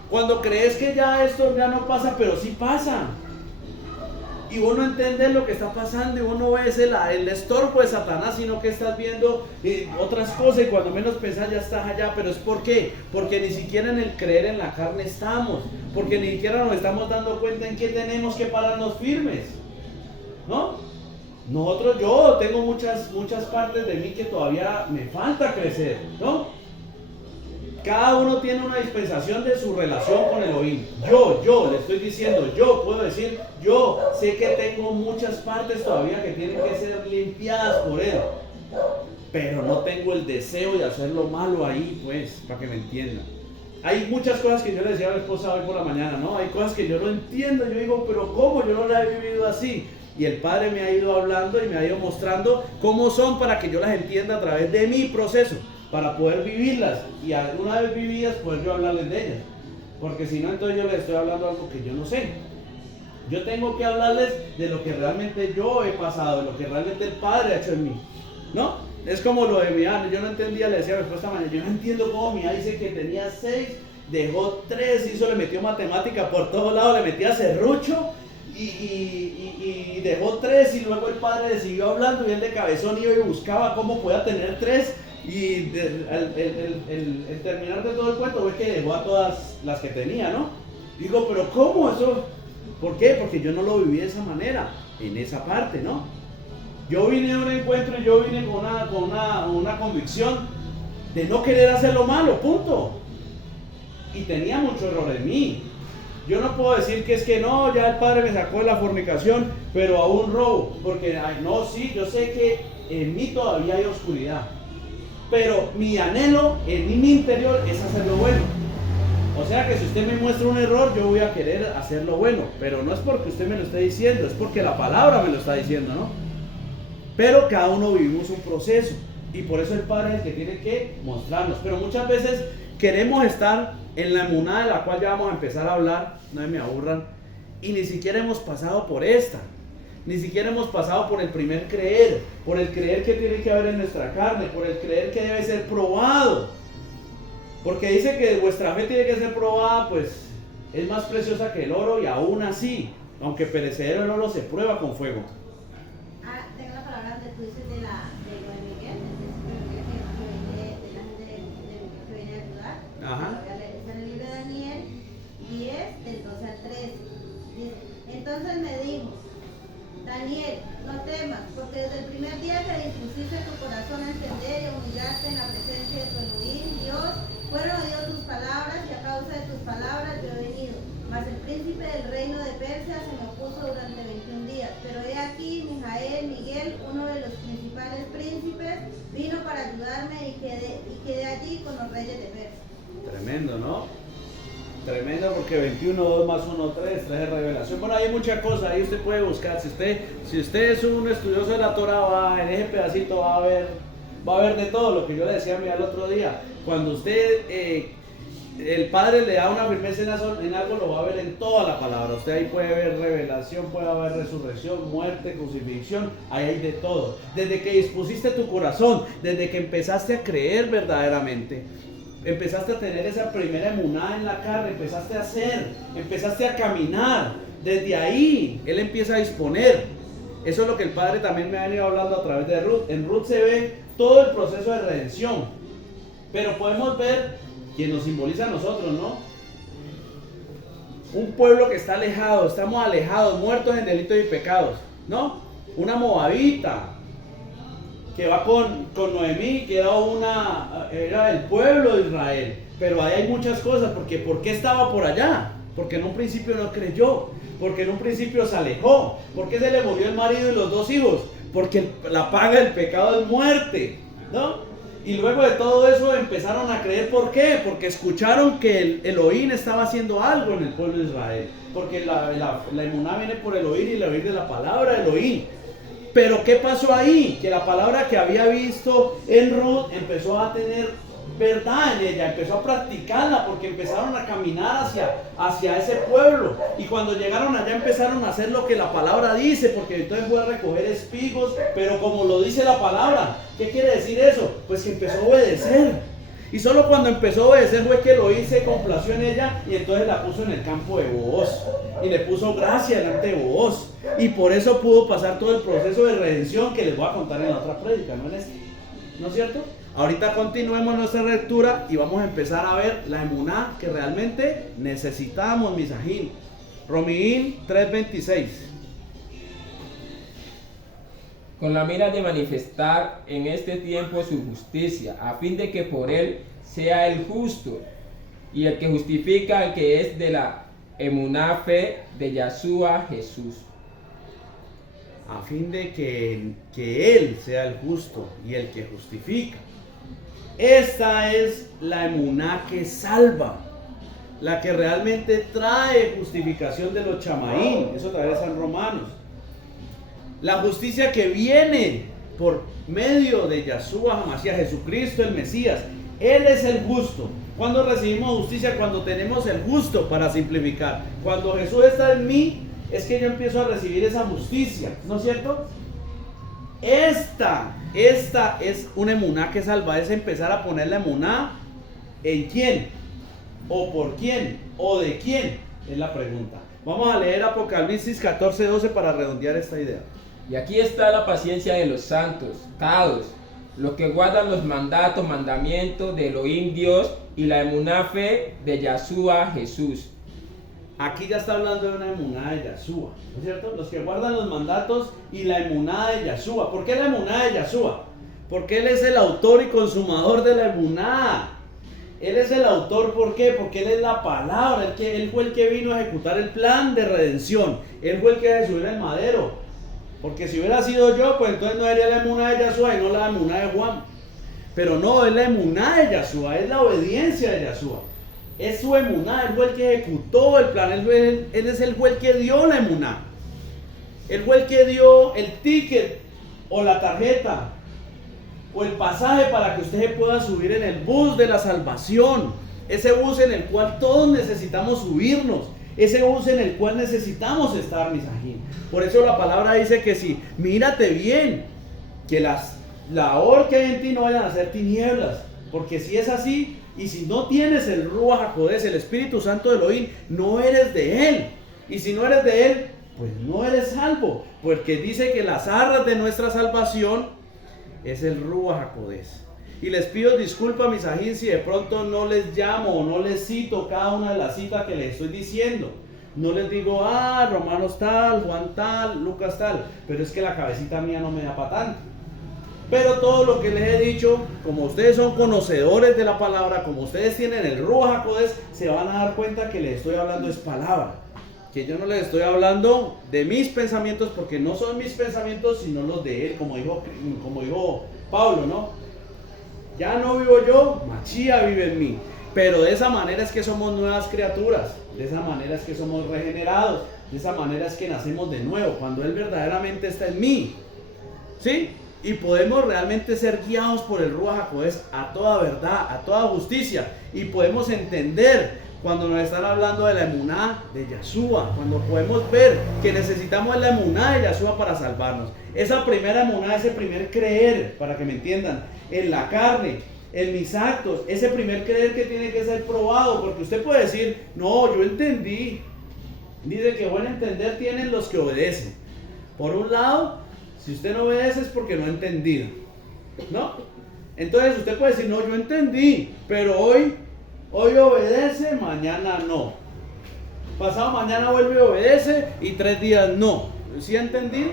Cuando crees que ya esto ya no pasa, pero sí pasa. Y vos no entendés lo que está pasando y vos no ves el estorbo de Satanás, sino que estás viendo otras cosas y cuando menos pensás ya estás allá. Pero es ¿por qué? Porque ni siquiera en el creer en la carne estamos, porque ni siquiera nos estamos dando cuenta en qué tenemos que pararnos firmes, ¿no? Yo tengo muchas partes de mí que todavía me falta crecer, ¿no? Cada uno tiene una dispensación de su relación con Elohim. Yo le estoy diciendo, yo puedo decir, yo sé que tengo muchas partes todavía que tienen que ser limpiadas por Él. Pero no tengo el deseo de hacer lo malo ahí, pues, para que me entiendan. Hay muchas cosas que yo le decía a mi esposa hoy por la mañana, ¿no? Hay cosas que yo no entiendo, yo digo, pero ¿cómo? Yo no las he vivido así. Y el Padre me ha ido hablando y me ha ido mostrando cómo son para que yo las entienda a través de mi proceso, para poder vivirlas y alguna vez vividas poder yo hablarles de ellas, porque si no entonces yo les estoy hablando algo que yo no sé. Yo tengo que hablarles de lo que realmente yo he pasado, de lo que realmente el Padre ha hecho en mí, ¿no? Es como lo de mi hija, yo no entendía, le decía a mi esposa esta mañana, yo no entiendo cómo mi hija dice que tenía 6, dejó 3, le metió matemática por todos lados, le metía serrucho y dejó 3 y luego el Padre le siguió hablando y él de cabezón iba y buscaba cómo podía tener 3. Y el terminar de todo el cuento fue que dejó a todas las que tenía, ¿no? Digo, pero ¿cómo eso? ¿Por qué? Porque yo no lo viví de esa manera, en esa parte, ¿no? Yo vine a un encuentro y yo vine con una convicción de no querer hacer lo malo, punto. Y tenía mucho error en mí. Yo no puedo decir que es que no, ya el Padre me sacó de la fornicación, pero aún robo. Porque, no, sí, yo sé que en mí todavía hay oscuridad. Pero mi anhelo en mi interior es hacer lo bueno. O sea que si usted me muestra un error, yo voy a querer hacer lo bueno. Pero no es porque usted me lo esté diciendo, es porque la palabra me lo está diciendo, ¿no? Pero cada uno vivimos un proceso. Y por eso el Padre es el que tiene que mostrarnos. Pero muchas veces queremos estar en la emuná de la cual ya vamos a empezar a hablar, no me aburran, y ni siquiera hemos pasado por esta. Ni siquiera hemos pasado por el primer creer, por el creer que tiene que haber en nuestra carne, por el creer que debe ser probado. Porque dice que vuestra fe tiene que ser probada, pues es más preciosa que el oro y aún así, aunque perecedero el oro se prueba con fuego. Tengo la palabra donde tú dices de lo de Miguel, de la gente que viene a ayudar. Ajá. Está en el libro de Daniel 10, del 12 al 13. Dice, entonces me dijo, Daniel, no temas, porque desde el primer día que dispusiste tu corazón a entender y a humillarte en la presencia de tu Elohim, Dios, fueron oídas tus palabras y a causa de tus palabras yo he venido. Mas el príncipe del reino de Persia se me opuso durante 21 días. Pero he aquí, Miguel, uno de los principales príncipes, vino para ayudarme y quedé allí con los reyes de Persia. Tremendo, ¿no? Tremendo, porque 21, 2 más 1, 3, trae revelación. Bueno, hay muchas cosas, ahí usted puede buscar. Si usted es un estudioso de la Torah, en ese pedacito va a ver de todo, lo que yo le decía a mí el otro día. Cuando usted, el Padre le da una firmeza en algo, lo va a ver en toda la palabra. Usted ahí puede ver revelación, puede haber resurrección, muerte, crucifixión, ahí hay de todo. Desde que dispusiste tu corazón, desde que empezaste a creer verdaderamente, empezaste a tener esa primera emuná en la carne, empezaste a hacer, empezaste a caminar. Desde ahí, Él empieza a disponer. Eso es lo que el Padre también me ha venido hablando a través de Ruth. En Ruth se ve todo el proceso de redención. Pero podemos ver quien nos simboliza a nosotros, ¿no? Un pueblo que está alejado, estamos alejados, muertos en delitos y pecados, ¿no? Una moabita que va con Noemí, que era el pueblo de Israel. Pero ahí hay muchas cosas, porque ¿por qué estaba por allá? Porque en un principio no creyó, porque en un principio se alejó. ¿Por qué se le murió el marido y los 2 hijos? Porque la paga del pecado es muerte, ¿no? Y luego de todo eso empezaron a creer. ¿Por qué? Porque escucharon que el Elohim estaba haciendo algo en el pueblo de Israel. Porque la emuná viene por el oír y el oír de la palabra de Elohim. Pero ¿qué pasó ahí? Que la palabra que había visto en Ruth empezó a tener verdad en ella, empezó a practicarla, porque empezaron a caminar hacia ese pueblo. Y cuando llegaron allá empezaron a hacer lo que la palabra dice, porque entonces fue a recoger espigos, pero como lo dice la palabra. ¿Qué quiere decir eso? Pues que empezó a obedecer. Y solo cuando empezó a obedecer fue que lo hice, complació en ella, y entonces la puso en el campo de Booz. Y le puso gracia delante de Booz. Y por eso pudo pasar todo el proceso de redención que les voy a contar en la otra prédica, ¿no en este? ¿No es cierto? Ahorita continuemos nuestra lectura y vamos a empezar a ver la emuná que realmente necesitamos, misajín. Romiín 3:26. Con la mira de manifestar en este tiempo su justicia, a fin de que por él sea el justo y el que justifica al que es de la emuná fe de Yahshua Jesús. A fin de que él sea el justo y el que justifica. Esta es la emuná que salva, la que realmente trae justificación de los chamaín. Eso trae San Romanos. La justicia que viene por medio de Yahshua Hamashiach, Jesucristo el Mesías. Él es el justo. Cuando recibimos justicia, cuando tenemos el justo, para simplificar. Cuando Jesús está en mí, es que yo empiezo a recibir esa justicia, ¿no es cierto? Esta es una emuná que salva, es empezar a poner la emuná en quién, o por quién, o de quién, es la pregunta. Vamos a leer Apocalipsis 14:12 para redondear esta idea. Y aquí está la paciencia de los santos, cados, los que guardan los mandamientos de Elohim Dios y la emuná fe de Yahshua Jesús. Aquí ya está hablando de una emuná de Yahshua, ¿no es cierto? Los que guardan los mandatos y la emuná de Yahshua. ¿Por qué la emuná de Yahshua? Porque Él es el autor y consumador de la emuná. Él es el autor, ¿por qué? Porque Él es la palabra. Él fue el que vino a ejecutar el plan de redención. Él fue el que debe subir el madero. Porque si hubiera sido yo, pues entonces no sería la emuná de Yahshua y no la emuná de Juan. Pero no, es la emuná de Yahshua, es la obediencia de Yahshua. Es su emuná, Él fue el que ejecutó el plan, Él fue el que dio la emuná. Él fue el que dio el ticket o la tarjeta o el pasaje para que usted pueda subir en el bus de la salvación. Ese bus en el cual todos necesitamos subirnos. ese bus en el cual necesitamos estar, misajín. Por eso la palabra dice que si, mírate bien, que la hora que hay en ti no vayan a ser tinieblas, porque si es así, y si no tienes el Ruach HaKodesh, el Espíritu Santo de Elohim, no eres de Él, y si no eres de Él, pues no eres salvo, porque dice que las arras de nuestra salvación es el Ruach HaKodesh. Y les pido disculpas, misajín, si de pronto no les llamo o no les cito cada una de las citas que les estoy diciendo. No les digo, Romanos tal, Juan tal, Lucas tal, pero es que la cabecita mía no me da para tanto. Pero todo lo que les he dicho, como ustedes son conocedores de la palabra, como ustedes tienen el Ruach HaKodesh, se van a dar cuenta que les estoy hablando es palabra. Que yo no les estoy hablando de mis pensamientos, porque no son mis pensamientos, sino los de Él, como dijo Pablo, ¿no? Ya no vivo yo, Mashiach vive en mí. Pero de esa manera es que somos nuevas criaturas, de esa manera es que somos regenerados, de esa manera es que nacemos de nuevo, cuando Él verdaderamente está en mí. ¿Sí? Y podemos realmente ser guiados por el Ruach HaKodesh a toda verdad, a toda justicia. Y podemos entender cuando nos están hablando de la emuná de Yahshua, cuando podemos ver que necesitamos la emuná de Yahshua para salvarnos. Esa primera emuná, ese primer creer, para que me entiendan, en la carne, en mis actos, ese primer creer que tiene que ser probado, porque usted puede decir, no, yo entendí. Dice que buen entender tienen los que obedecen. Por un lado, si usted no obedece es porque no ha entendido, ¿no? Entonces usted puede decir, no, yo entendí, pero hoy obedece, mañana no. Pasado mañana vuelve y obedece y 3 días no. ¿Sí ha entendido?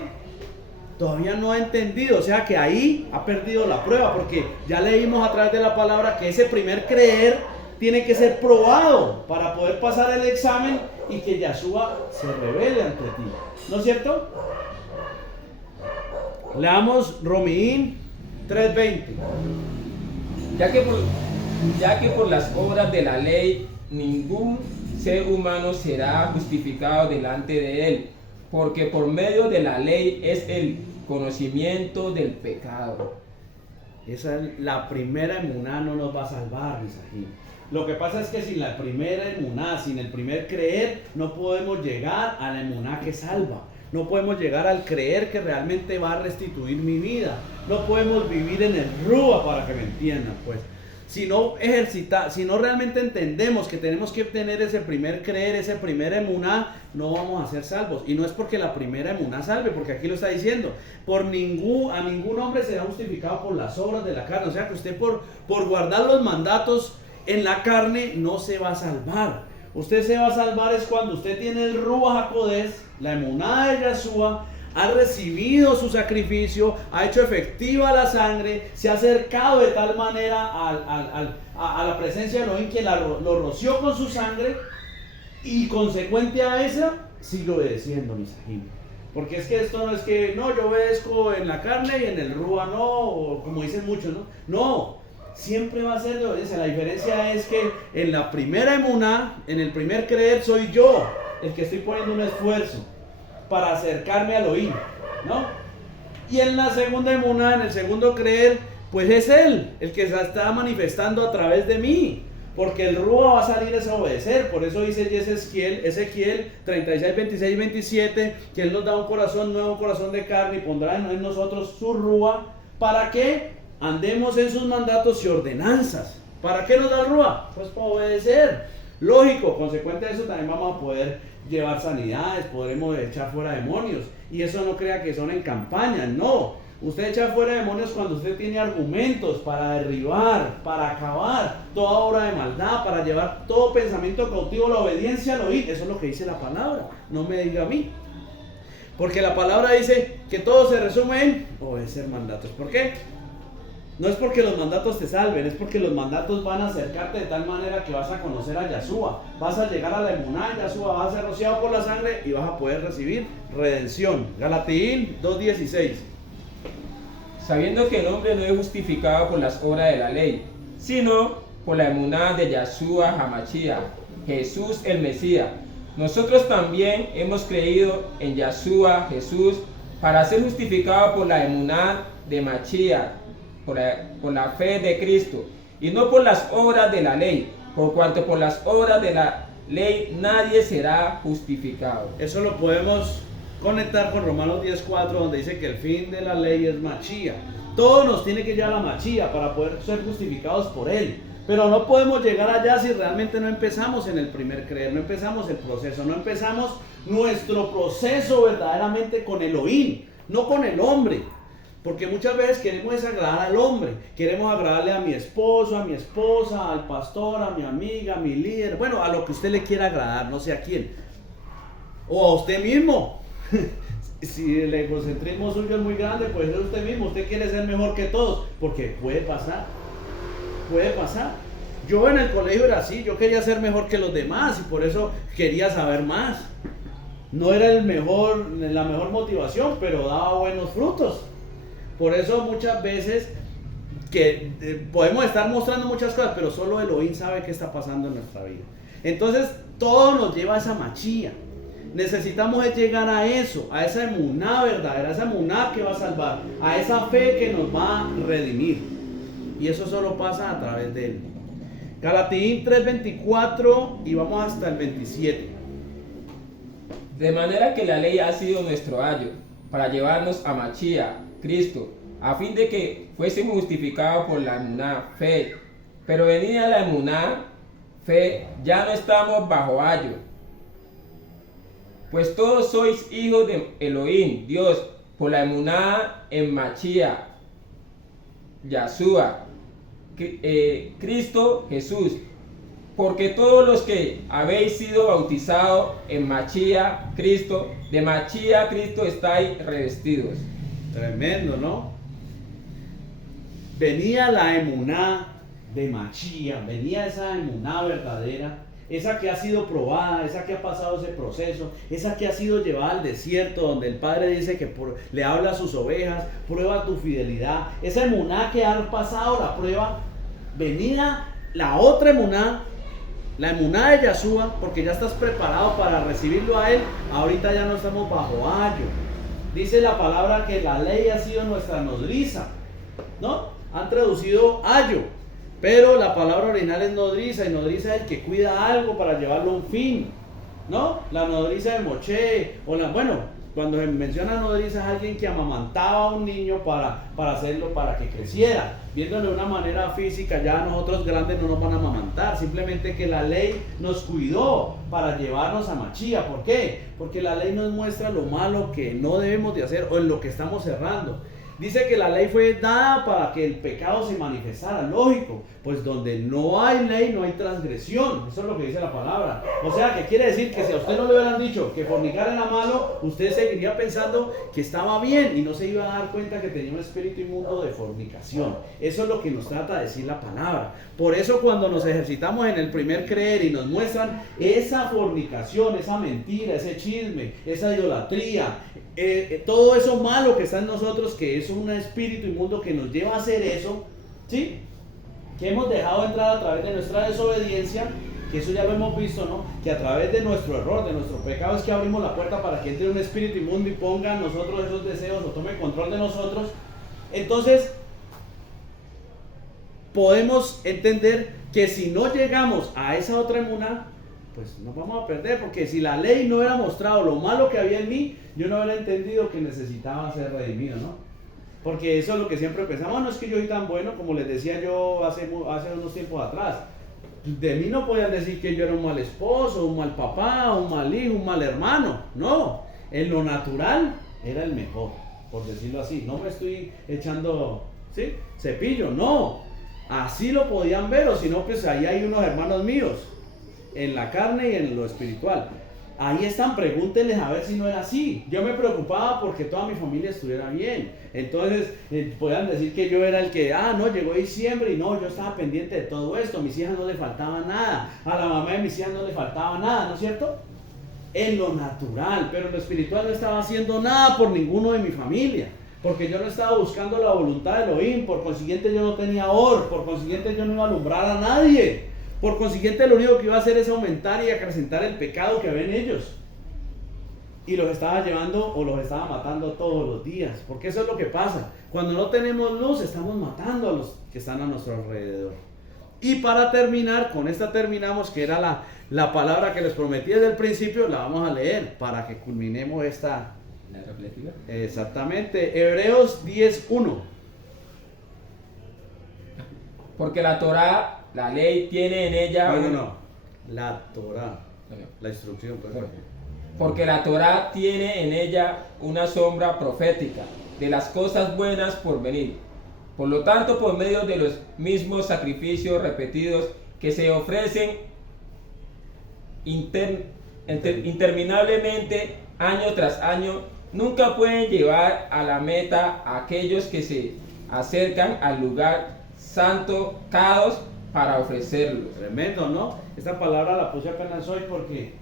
Todavía no ha entendido, o sea que ahí ha perdido la prueba, porque ya leímos a través de la palabra que ese primer creer tiene que ser probado para poder pasar el examen y que Yahshua se revele ante ti, ¿no es cierto? Leamos Romaín 3:20. Ya que por las obras de la ley ningún ser humano será justificado delante de él, porque por medio de la ley es el conocimiento del pecado. Esa es la primera emuná, no nos va a salvar, misajín. Lo que pasa es que sin la primera emuná, sin el primer creer, no podemos llegar a la emuná que salva. No podemos llegar al creer que realmente va a restituir mi vida. No podemos vivir en el Ruach, para que me entiendan, pues. Si no realmente entendemos que tenemos que obtener ese primer creer, ese primer emuná, no vamos a ser salvos. Y no es porque la primera emuná salve, porque aquí lo está diciendo. A ningún hombre será justificado por las obras de la carne. O sea que usted por guardar los mandatos en la carne no se va a salvar. Usted se va a salvar es cuando usted tiene el Ruach HaKodesh, la emuná de Yahshua, ha recibido su sacrificio, ha hecho efectiva la sangre, se ha acercado de tal manera a la presencia de Elohim, quien lo roció con su sangre, y consecuente a esa, sigue obedeciendo, misajín. Porque es que esto no es que, no, yo obedezco en la carne y en el Ruach no, o como dicen muchos, ¿no? No, siempre va a ser de obediencia. La diferencia es que en la primera emuná, en el primer creer, soy yo el que estoy poniendo un esfuerzo para acercarme al Elohim, ¿no? Y en la segunda emuná, en el segundo creer, pues es Él el que se está manifestando a través de mí, porque el Ruach va a salir a obedecer. Por eso dice Ezequiel 36, 26 y 27, que Él nos da un corazón nuevo, un corazón de carne, y pondrá en nosotros su Ruach, para que andemos en sus mandatos y ordenanzas. ¿Para qué nos da el Ruach? Pues para obedecer. Lógico, consecuente de eso también vamos a poder llevar sanidades, podremos echar fuera demonios. Y eso no crea que son en campaña, no. Usted echa fuera demonios cuando usted tiene argumentos para derribar, para acabar toda obra de maldad, para llevar todo pensamiento cautivo a la obediencia al oír. Eso es lo que dice la palabra, no me diga a mí. Porque la palabra dice que todo se resume en obedecer mandatos. ¿Por qué? No es porque los mandatos te salven, es porque los mandatos van a acercarte de tal manera que vas a conocer a Yahshua, vas a llegar a la emuná de Yahshua, vas a ser rociado por la sangre y vas a poder recibir redención. Galatín 2:16. Sabiendo que el hombre no es justificado por las obras de la ley, sino por la emuná de Yahshua HaMashiach, Jesús el Mesías. Nosotros también hemos creído en Yahshua Jesús para ser justificados por la emuná de Mashiach, por la fe de Cristo, y no por las obras de la ley, por cuanto por las obras de ley nadie será justificado. Eso lo podemos conectar con Romanos 10:4, donde dice que el fin de la ley es Machía. Todo nos tiene que llevar a la Machía para poder ser justificados por Él. Pero no podemos llegar allá si realmente no empezamos en el primer creer, no empezamos el proceso, no empezamos nuestro proceso verdaderamente con Elohim, no con el hombre. Porque muchas veces queremos desagradar al hombre, queremos agradarle a mi esposo, a mi esposa, al pastor, a mi amiga, a mi líder, bueno, a lo que usted le quiera agradar, no sé a quién. O a usted mismo. Si el egocentrismo suyo es muy grande, pues es usted mismo, usted quiere ser mejor que todos, porque puede pasar. Puede pasar. Yo en el colegio era así, yo quería ser mejor que los demás y por eso quería saber más. No era la mejor motivación, pero daba buenos frutos. Por eso muchas veces que podemos estar mostrando muchas cosas, pero solo Elohim sabe qué está pasando en nuestra vida. Entonces todo nos lleva a esa Machía. Necesitamos llegar a eso, a esa emuná verdadera, a esa emuná que va a salvar, a esa fe que nos va a redimir. Y eso solo pasa a través de Él. Galatín 3:24 y vamos hasta el 27. De manera que la ley ha sido nuestro ayo para llevarnos a Machía, Cristo, a fin de que fuésemos justificados por la emuná, fe. Pero venida la emuná, fe, ya no estamos bajo ayo. Pues todos sois hijos de Elohim, Dios, por la emuná en Machía, Yahshua, Cristo Jesús, porque todos los que habéis sido bautizados en Machía, Cristo, de Machía, Cristo estáis revestidos. Tremendo, ¿no? Venía la emuná de Machía, venía esa emuná verdadera, esa que ha sido probada, esa que ha pasado ese proceso, esa que ha sido llevada al desierto, donde el Padre dice que le habla a sus ovejas, prueba tu fidelidad, esa emuná que ha pasado la prueba, venida la otra emuná, la emuná de Yahshua, porque ya estás preparado para recibirlo a Él. Ahorita ya no estamos bajo ayo. Dice la palabra que la ley ha sido nuestra nodriza, ¿no? Han traducido ayo, pero la palabra original es nodriza, y nodriza es el que cuida algo para llevarlo a un fin, ¿no? La nodriza de Moche, cuando se menciona nodriza es alguien que amamantaba a un niño para hacerlo, para que creciera. Viéndolo de una manera física, ya nosotros grandes no nos van a amamantar, simplemente que la ley nos cuidó para llevarnos a Machía. ¿Por qué? Porque la ley nos muestra lo malo que no debemos de hacer o en lo que estamos errando. Dice que la ley fue dada para que el pecado se manifestara, lógico, pues donde no hay ley no hay transgresión, eso es lo que dice la palabra. O sea, que quiere decir que si a usted no le hubieran dicho que fornicar era malo, usted seguiría pensando que estaba bien y no se iba a dar cuenta que tenía un espíritu inmundo de fornicación. Eso es lo que nos trata de decir la palabra. Por eso cuando nos ejercitamos en el primer creer y nos muestran esa fornicación, esa mentira, ese chisme, esa idolatría, todo eso malo que está en nosotros, que es un espíritu inmundo que nos lleva a hacer eso, ¿sí? Que hemos dejado entrar a través de nuestra desobediencia, que eso ya lo hemos visto, ¿no? Que a través de nuestro error, de nuestro pecado, es que abrimos la puerta para que entre un espíritu inmundo y ponga en nosotros esos deseos o tome control de nosotros. Entonces, podemos entender que si no llegamos a esa otra emuná, pues nos vamos a perder, porque si la ley no hubiera mostrado lo malo que había en mí, yo no hubiera entendido que necesitaba ser redimido, ¿no? Porque eso es lo que siempre pensamos, no es que yo soy tan bueno, como les decía yo hace unos tiempos atrás. De mí no podían decir que yo era un mal esposo, un mal papá, un mal hijo, un mal hermano. No, en lo natural era el mejor, por decirlo así. No me estoy echando, ¿sí?, cepillo, no. Así lo podían ver, o si no, pues ahí hay unos hermanos míos, en la carne y en lo espiritual. Ahí están, pregúntenles a ver si no era así. Yo me preocupaba porque toda mi familia estuviera bien. Entonces podían decir que yo era el que, no, llegó diciembre y no, yo estaba pendiente de todo esto. A mis hijas no le faltaba nada, a la mamá de mis hijas no le faltaba nada, ¿no es cierto? En lo natural, pero en lo espiritual no estaba haciendo nada por ninguno de mi familia, porque yo no estaba buscando la voluntad de Elohim. Por consiguiente yo no tenía or, por consiguiente yo no iba a alumbrar a nadie. Por consiguiente, lo único que iba a hacer es aumentar y acrecentar el pecado que ven ellos. Y los estaba llevando o los estaba matando todos los días. Porque eso es lo que pasa. Cuando no tenemos luz, estamos matando a los que están a nuestro alrededor. Y para terminar, con esta terminamos, que era la palabra que les prometí desde el principio la vamos a leer para que culminemos esta. La reflexiva. Exactamente, Hebreos 10:1. Porque la Torá, la ley, tiene en ella... No. La Torá, la instrucción. Porque la Torá tiene en ella una sombra profética de las cosas buenas por venir. Por lo tanto, por medio de los mismos sacrificios repetidos que se ofrecen interminablemente año tras año, nunca pueden llevar a la meta a aquellos que se acercan al lugar santo caos para ofrecerlos. Tremendo, ¿no? Esta palabra la puse apenas hoy porque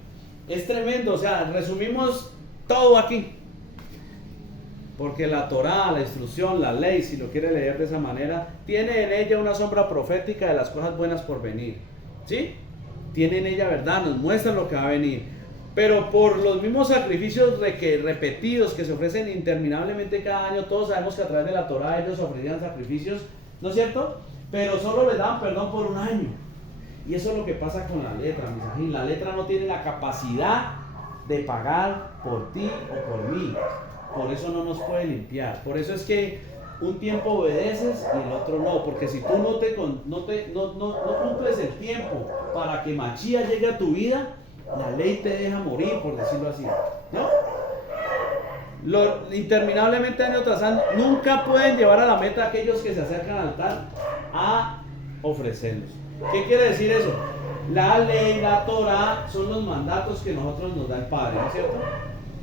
es tremendo. O sea, resumimos todo aquí. Porque la Torá, la instrucción, la ley, si lo quiere leer de esa manera, tiene en ella una sombra profética de las cosas buenas por venir. ¿Sí? Tiene en ella verdad, nos muestra lo que va a venir. Pero por los mismos sacrificios repetidos que se ofrecen interminablemente cada año, todos sabemos que a través de la Torá ellos ofrecían sacrificios, ¿no es cierto? Pero solo les daban perdón por un año. Y eso es lo que pasa con la letra, mis amigos. La letra no tiene la capacidad de pagar por ti o por mí. Por eso no nos puede limpiar. Por eso es que un tiempo obedeces y el otro no. Porque si tú no cumples el tiempo para que Machía llegue a tu vida, la ley te deja morir, por decirlo así, ¿no? Interminablemente año tras año, nunca pueden llevar a la meta a aquellos que se acercan al altar a ofrecerlos. ¿Qué quiere decir eso? La ley, la Torá, son los mandatos que nosotros nos da el Padre, ¿no es cierto?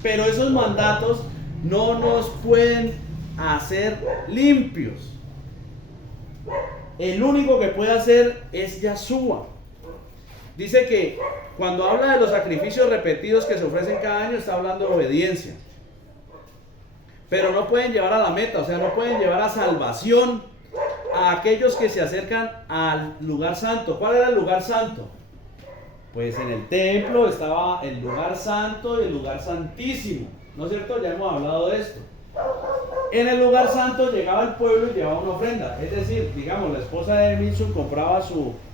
Pero esos mandatos no nos pueden hacer limpios. El único que puede hacer es Yahshua. Dice que cuando habla de los sacrificios repetidos que se ofrecen cada año, está hablando de obediencia. Pero no pueden llevar a la meta, o sea, no pueden llevar a salvación a aquellos que se acercan al lugar santo. ¿Cuál era el lugar santo? Pues en el templo estaba el lugar santo y el lugar santísimo, ¿no es cierto? Ya hemos hablado de esto. En el lugar santo llegaba el pueblo y llevaba una ofrenda. Es decir, digamos, la esposa de Milson compraba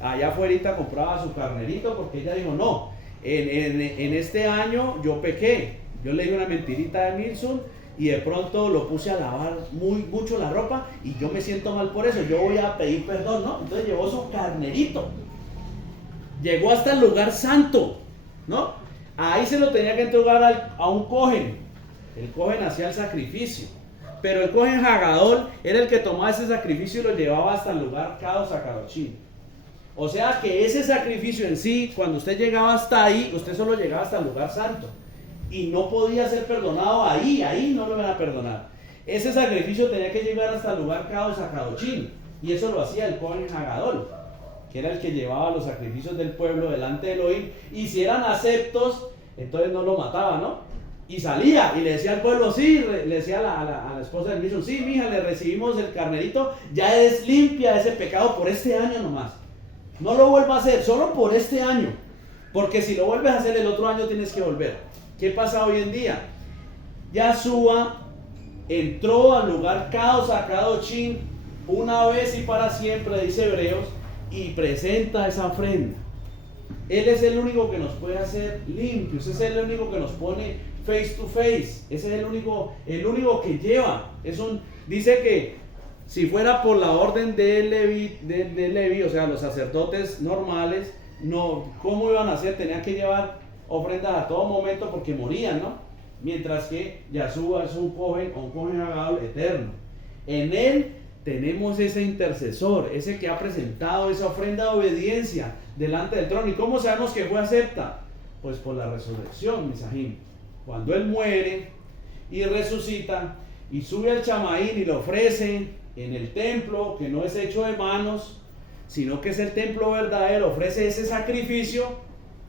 allá afuera compraba su carnerito porque ella dijo, no, en este año yo pequé. Yo le di una mentirita de Milson y de pronto lo puse a lavar mucho la ropa y yo me siento mal por eso. Yo voy a pedir perdón, ¿no? Entonces llevó su carnerito. Llegó hasta el lugar santo, ¿no? Ahí se lo tenía que entregar a un cohen. El cohen hacía el sacrificio. Pero el cohen Hagadol era el que tomaba ese sacrificio y lo llevaba hasta el lugar Kadosh HaKadoshim. O sea que ese sacrificio en sí, cuando usted llegaba hasta ahí, usted solo llegaba hasta el lugar santo. Y no podía ser perdonado ahí no lo iban a perdonar. Ese sacrificio tenía que llegar hasta el lugar Kadosh HaKadoshim. Y eso lo hacía el cohen Hagadol, que era el que llevaba los sacrificios del pueblo delante de Elohim. Y si eran aceptos, entonces no lo mataba, ¿no? Y salía y le decía al pueblo, sí, le decía a la esposa del mismo, sí, mija, le recibimos el carnerito, ya es limpia ese pecado por este año nomás. No lo vuelva a hacer, solo por este año. Porque si lo vuelves a hacer el otro año tienes que volver. ¿Qué pasa hoy en día? Yahshua entró al lugar Kadosh HaKadoshim una vez y para siempre, dice Hebreos, y presenta esa ofrenda. Él es el único que nos puede hacer limpios, ese es el único que nos pone face to face, ese es el único que lleva. Dice que si fuera por la orden de Levi, o sea, los sacerdotes normales, no, ¿cómo iban a hacer? Tenían que llevar ofrendas a todo momento porque morían, ¿no? Mientras que Yahshua es un cohen Hagadol eterno. En él tenemos ese intercesor, ese que ha presentado esa ofrenda de obediencia delante del trono. ¿Y cómo sabemos que fue acepta? Pues por la resurrección, Misahim. Cuando él muere y resucita y sube al chamaín y lo ofrece en el templo, que no es hecho de manos, sino que es el templo verdadero, ofrece ese sacrificio,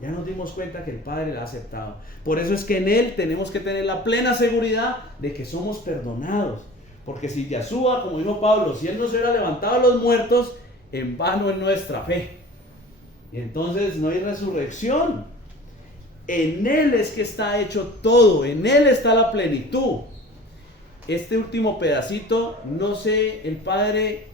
ya nos dimos cuenta que el Padre lo ha aceptado. Por eso es que en él tenemos que tener la plena seguridad de que somos perdonados. Porque si Yahshua, como dijo Pablo, si él no se hubiera levantado a los muertos, en vano es nuestra fe. Y entonces no hay resurrección. En él es que está hecho todo, en él está la plenitud. Este último pedacito, no sé el Padre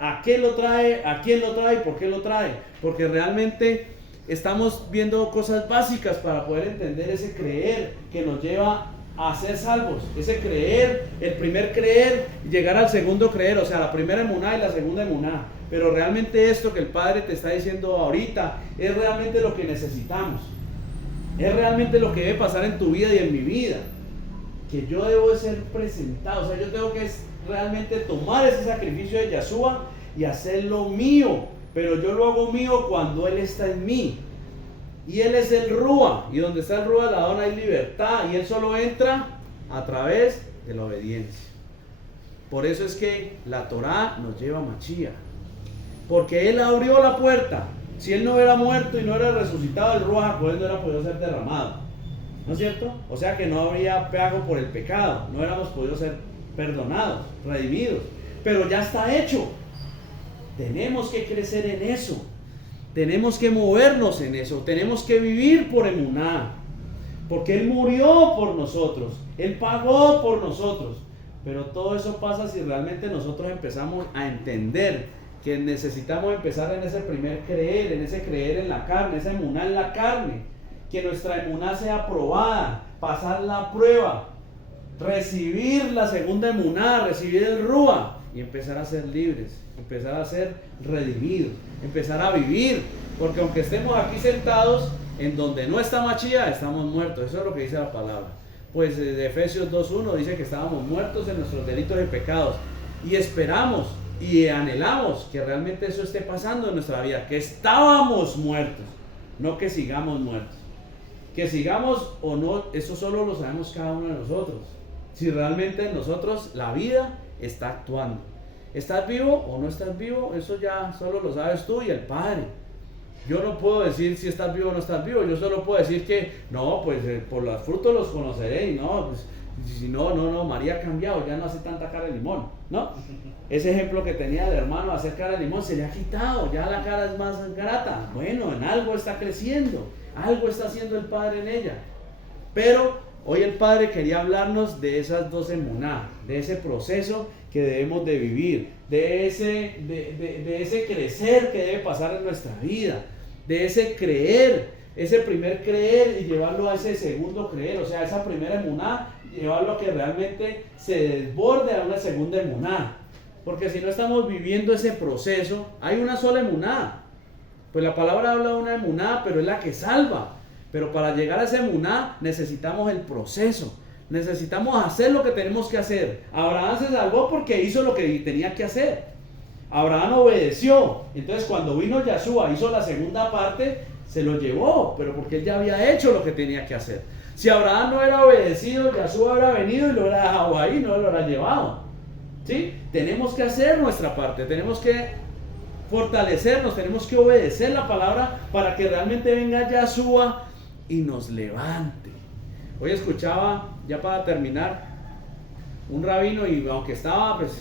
a qué lo trae, a quién lo trae, por qué lo trae. Porque realmente estamos viendo cosas básicas para poder entender ese creer que nos lleva a ser salvos, ese creer, el primer creer y llegar al segundo creer, o sea, la primera emuná y la segunda emuná. Pero realmente esto que el Padre te está diciendo ahorita es realmente lo que necesitamos, es realmente lo que debe pasar en tu vida y en mi vida, que yo debo de ser presentado, o sea, yo tengo que realmente tomar ese sacrificio de Yeshua y hacerlo mío, pero yo lo hago mío cuando Él está en mí. Y Él es el Rúa, y donde está el Rúa la dona hay libertad, y Él solo entra a través de la obediencia. Por eso es que la Torá nos lleva a Mashiach, porque Él abrió la puerta. Si Él no hubiera muerto y no hubiera resucitado, el Rúa HaKodesh no hubiera podido ser derramado, ¿no es cierto? O sea que no habría pago por el pecado, no hubiéramos podido ser perdonados, redimidos, pero ya está hecho. Tenemos que crecer en eso. Tenemos que movernos en eso, tenemos que vivir por emuná, porque Él murió por nosotros, Él pagó por nosotros, pero todo eso pasa si realmente nosotros empezamos a entender que necesitamos empezar en ese primer creer, en ese creer en la carne, esa emuná en la carne, que nuestra emuná sea aprobada, pasar la prueba, recibir la segunda emuná, recibir el Rúa y empezar a ser libres, empezar a ser redimidos, empezar a vivir, porque aunque estemos aquí sentados, en donde no está Mashiach, estamos muertos. Eso es lo que dice la palabra. Pues de Efesios 2:1 dice que estábamos muertos en nuestros delitos y pecados, y esperamos y anhelamos que realmente eso esté pasando en nuestra vida, que estábamos muertos, no que sigamos muertos. Que sigamos o no, eso solo lo sabemos cada uno de nosotros, si realmente en nosotros la vida está actuando. ¿Estás vivo o no estás vivo? Eso ya solo lo sabes tú y el Padre. Yo no puedo decir si estás vivo o no estás vivo. Yo solo puedo decir que no, pues por los frutos los conoceré. Y no, pues si no, María ha cambiado, ya no hace tanta cara de limón, ¿no? Ese ejemplo que tenía el hermano de hacer cara de limón se le ha quitado, ya la cara es más grata. Bueno, en algo está creciendo, algo está haciendo el Padre en ella. Pero hoy el Padre quería hablarnos de esas dos emuná, de ese proceso que debemos de vivir, de ese crecer que debe pasar en nuestra vida, de ese creer, ese primer creer y llevarlo a ese segundo creer, o sea, esa primera emuná, llevarlo a que realmente se desborde a una segunda emuná, porque si no estamos viviendo ese proceso, hay una sola emuná, pues la palabra habla de una emuná, pero es la que salva. Pero para llegar a ese emuná necesitamos el proceso, necesitamos hacer lo que tenemos que hacer. Abraham se salvó porque hizo lo que tenía que hacer. Abraham obedeció. Entonces cuando vino Yeshua, hizo la segunda parte, se lo llevó, pero porque él ya había hecho lo que tenía que hacer. Si Abraham no era obedecido, Yeshua hubiera venido y lo hubiera dejado ahí, no lo hubiera llevado. ¿Sí? Tenemos que hacer nuestra parte, tenemos que fortalecernos, tenemos que obedecer la palabra para que realmente venga Yeshua y nos levante. Hoy escuchaba, ya para terminar, un rabino, y aunque estaba pues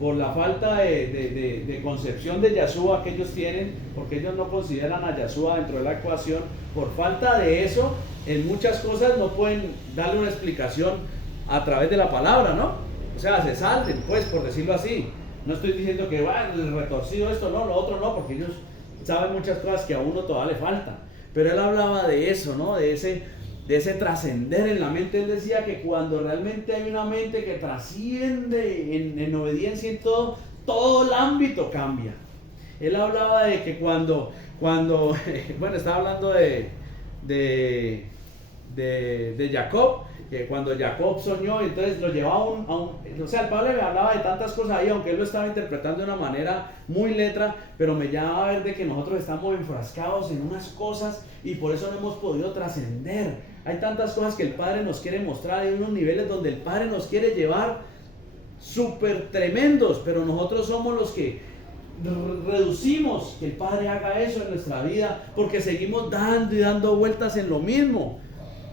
por la falta de concepción de Yeshua que ellos tienen, porque ellos no consideran a Yeshua dentro de la ecuación, por falta de eso, en muchas cosas no pueden darle una explicación a través de la palabra, ¿no? O sea, se salen, pues, por decirlo así. No estoy diciendo que el retorcido esto no, lo otro no, porque ellos saben muchas cosas que a uno todavía le faltan. Pero él hablaba de eso, ¿no? De ese trascender en la mente. Él decía que cuando realmente hay una mente que trasciende en obediencia en todo el ámbito cambia. Él hablaba de que cuando bueno, estaba hablando de Jacob, que cuando Jacob soñó, entonces lo llevaba o sea, el Pablo me hablaba de tantas cosas ahí, aunque él lo estaba interpretando de una manera muy letra, pero me llama a ver de que nosotros estamos enfrascados en unas cosas y por eso no hemos podido trascender. Hay tantas cosas que el Padre nos quiere mostrar, hay unos niveles donde el Padre nos quiere llevar súper tremendos, pero nosotros somos los que reducimos que el Padre haga eso en nuestra vida, porque seguimos dando y dando vueltas en lo mismo.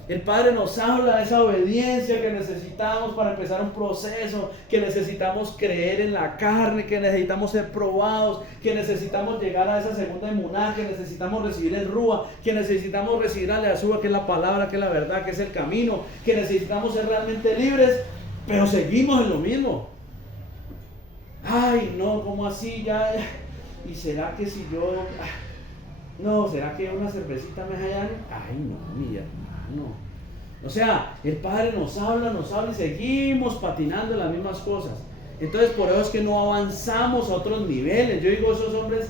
El Padre nos habla de esa obediencia que necesitamos para empezar un proceso, que necesitamos creer en la carne, que necesitamos ser probados, que necesitamos llegar a esa segunda emuná, que necesitamos recibir el Rúa, que necesitamos recibir a Yeshua, que es la palabra, que es la verdad, que es el camino, que necesitamos ser realmente libres, pero seguimos en lo mismo. Ay, no, ¿cómo así? Ya, ¿y será que si yo No, ¿será que una cervecita me hallan? Ay, no, mi hermano. O sea, el Padre nos habla y seguimos patinando en las mismas cosas. Entonces, por eso es que no avanzamos a otros niveles. Yo digo, esos hombres,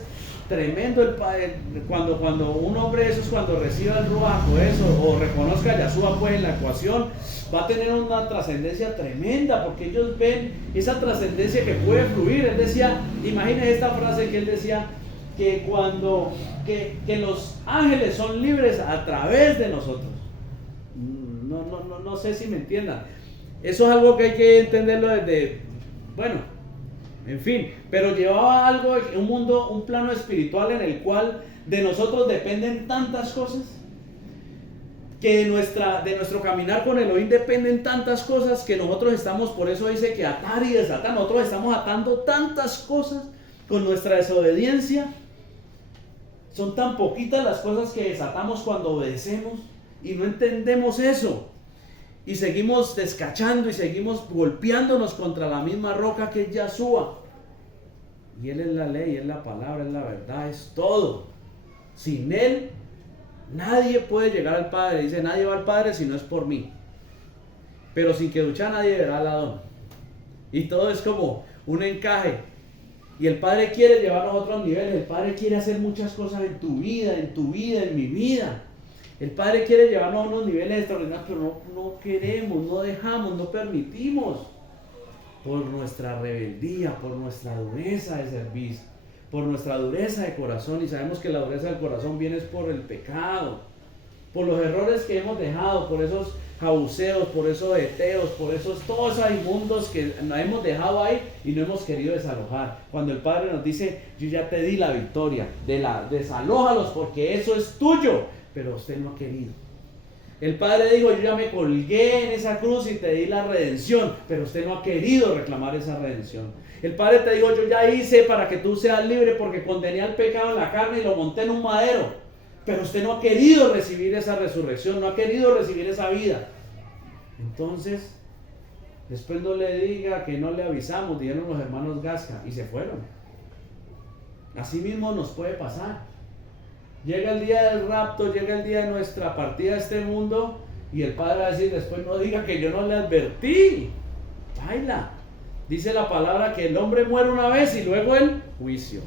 tremendo el Padre. Cuando un hombre, eso es cuando reciba el ruaj o eso, o reconozca a Yahshua pues en la ecuación, va a tener una trascendencia tremenda, porque ellos ven esa trascendencia que puede fluir. Él decía, imagínense esta frase que él decía, que que los ángeles son libres a través de nosotros. No sé si me entiendan. Eso es algo que hay que entenderlo desde, bueno, en fin, pero llevaba algo, un mundo, un plano espiritual en el cual de nosotros dependen tantas cosas, que de nuestro caminar con Elohim dependen tantas cosas, que nosotros estamos, por eso dice que atar y desatar, nosotros estamos atando tantas cosas con nuestra desobediencia. Son tan poquitas las cosas que desatamos cuando obedecemos y no entendemos eso. Y seguimos descachando y seguimos golpeándonos contra la misma roca que es Yahshua. Y Él es la ley, es la palabra, es la verdad, es todo. Sin Él, nadie puede llegar al Padre. Dice, nadie va al Padre si no es por mí. Pero sin que ducha nadie verá al Adón. Y todo es como un encaje. Y el Padre quiere llevarnos a otros niveles. El Padre quiere hacer muchas cosas en tu vida, en mi vida. El Padre quiere llevarnos a unos niveles extraordinarios, pero no queremos, no dejamos, no permitimos. Por nuestra rebeldía, por nuestra dureza de servicio, por nuestra dureza de corazón. Y sabemos que la dureza del corazón viene por el pecado, por los errores que hemos dejado, por esos jabuceos, por esos eteos, por todos esos inmundos que nos hemos dejado ahí y no hemos querido desalojar. Cuando el Padre nos dice, yo ya te di la victoria, desalójalos porque eso es tuyo, pero usted no ha querido. El Padre dijo, yo ya me colgué en esa cruz y te di la redención, pero usted no ha querido reclamar esa redención. El Padre te dijo, yo ya hice para que tú seas libre porque condené al pecado en la carne y lo monté en un madero, pero usted no ha querido recibir esa resurrección, no ha querido recibir esa vida. Entonces, después no le diga que no le avisamos, dijeron los hermanos Gasca, y se fueron. Así mismo nos puede pasar. Llega el día del rapto, llega el día de nuestra partida a este mundo, y el Padre va a decir, después no diga que yo no le advertí. Baila. Dice la palabra que el hombre muere una vez y luego el juicio.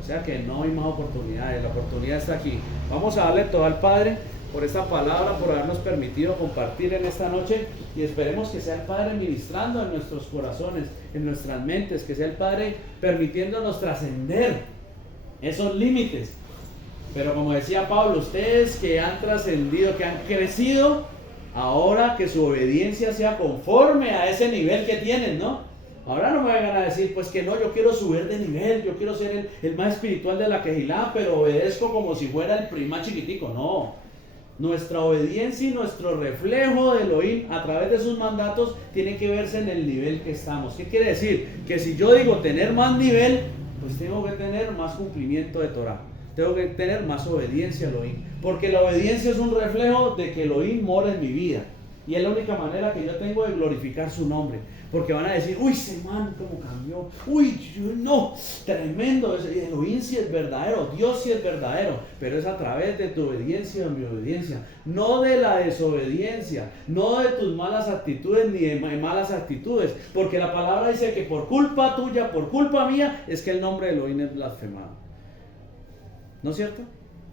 O sea que no hay más oportunidades, la oportunidad está aquí. Vamos a darle todo al Padre por esta palabra, por habernos permitido compartir en esta noche, y esperemos que sea el Padre ministrando en nuestros corazones, en nuestras mentes, que sea el Padre permitiéndonos trascender esos límites. Pero como decía Pablo, ustedes que han trascendido, que han crecido, ahora que su obediencia sea conforme a ese nivel que tienen, ¿no? Ahora no me vengan a decir, pues que no, yo quiero subir de nivel, yo quiero ser el más espiritual de la Kehilá, pero obedezco como si fuera el prima chiquitico. No, nuestra obediencia y nuestro reflejo de Elohim a través de sus mandatos tiene que verse en el nivel que estamos. ¿Qué quiere decir? Que si yo digo tener más nivel, pues tengo que tener más cumplimiento de Torah. Tengo que tener más obediencia a Elohim, porque la obediencia es un reflejo de que Elohim mora en mi vida, y es la única manera que yo tengo de glorificar su nombre, porque van a decir, uy, ese man cómo cambió, uy, no, tremendo, Elohim sí es verdadero, Dios sí es verdadero, pero es a través de tu obediencia o mi obediencia, no de la desobediencia, no de tus malas actitudes ni de malas actitudes, porque la palabra dice que por culpa tuya, por culpa mía, es que el nombre de Elohim es blasfemado. ¿No es cierto?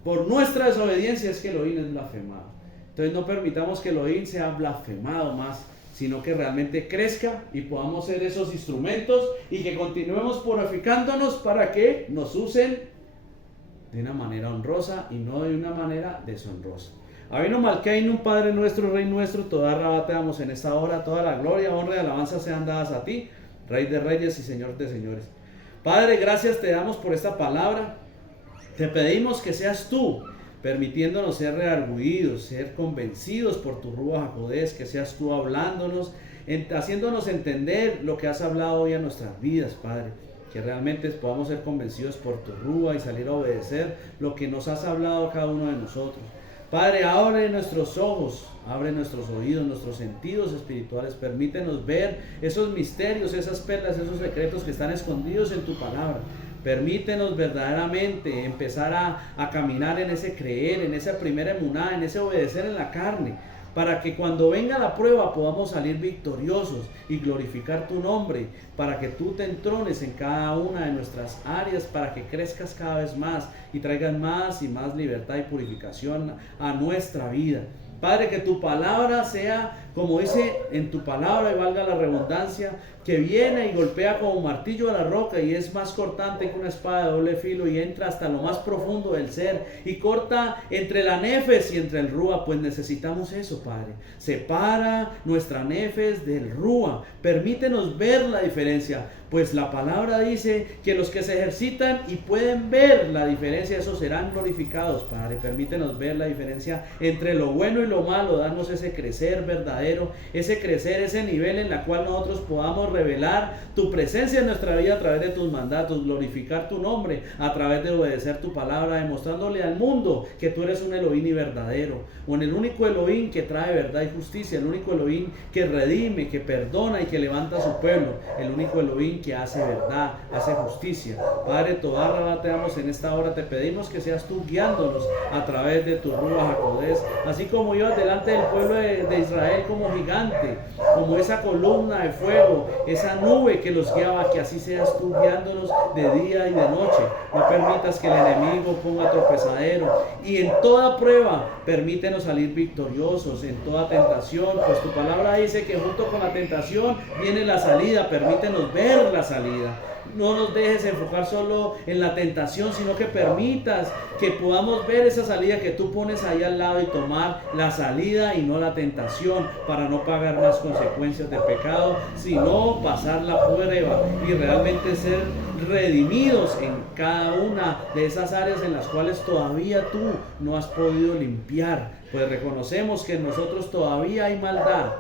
Por nuestra desobediencia es que Elohim es blasfemado. Entonces no permitamos que Elohim sea blasfemado más, sino que realmente crezca y podamos ser esos instrumentos y que continuemos purificándonos para que nos usen de una manera honrosa y no de una manera deshonrosa. Avinu Malkeinu, Padre nuestro, Rey nuestro, toda Rabá te damos en esta hora, toda la gloria, honra y alabanza sean dadas a ti, Rey de reyes y Señor de señores. Padre, gracias te damos por esta palabra. Te pedimos que seas tú, permitiéndonos ser redarguidos, ser convencidos por tu Ruaj HaKodesh, que seas tú hablándonos, haciéndonos entender lo que has hablado hoy a nuestras vidas, Padre. Que realmente podamos ser convencidos por tu Ruaj y salir a obedecer lo que nos has hablado a cada uno de nosotros. Padre, abre nuestros ojos, abre nuestros oídos, nuestros sentidos espirituales, permítenos ver esos misterios, esas perlas, esos secretos que están escondidos en tu palabra. Permítenos verdaderamente empezar a caminar en ese creer, en esa primera emuná, en ese obedecer en la carne, para que cuando venga la prueba podamos salir victoriosos y glorificar tu nombre, para que tú te entrones en cada una de nuestras áreas, para que crezcas cada vez más y traigas más y más libertad y purificación a nuestra vida. Padre, que tu palabra sea, como dice en tu palabra, y valga la redundancia, que viene y golpea como martillo a la roca y es más cortante que una espada de doble filo y entra hasta lo más profundo del ser y corta entre la nefes y entre el rúa. Pues necesitamos eso, Padre. Separa nuestra nefes del rúa. Permítenos ver la diferencia, pues la palabra dice que los que se ejercitan y pueden ver la diferencia, esos serán glorificados, Padre. Permítenos ver la diferencia entre lo bueno y lo malo. Danos ese crecer verdadero, ese crecer, ese nivel en la cual nosotros podamos revelar tu presencia en nuestra vida a través de tus mandatos, glorificar tu nombre a través de obedecer tu palabra, demostrándole al mundo que tú eres un Elohim y verdadero, o en el único Elohim que trae verdad y justicia, el único Elohim que redime, que perdona y que levanta a su pueblo, el único Elohim que hace verdad, hace justicia. Padre, toda Rabá te damos en esta hora, te pedimos que seas tú guiándonos a través de tu Ruach HaKodesh, así como ibas delante del pueblo de Israel como gigante, como esa columna de fuego, esa nube que los guiaba, que así seas tú guiándonos de día y de noche. No permitas que el enemigo ponga tropezadero, y en toda prueba permítenos salir victoriosos, en toda tentación, pues tu palabra dice que junto con la tentación viene la salida. Permítenos ver la salida. No nos dejes enfocar solo en la tentación, sino que permitas que podamos ver esa salida que tú pones ahí al lado y tomar la salida y no la tentación, para no pagar más consecuencias de pecado, sino pasar la prueba y realmente ser redimidos en cada una de esas áreas en las cuales todavía tú no has podido limpiar. Pues reconocemos que en nosotros todavía hay maldad,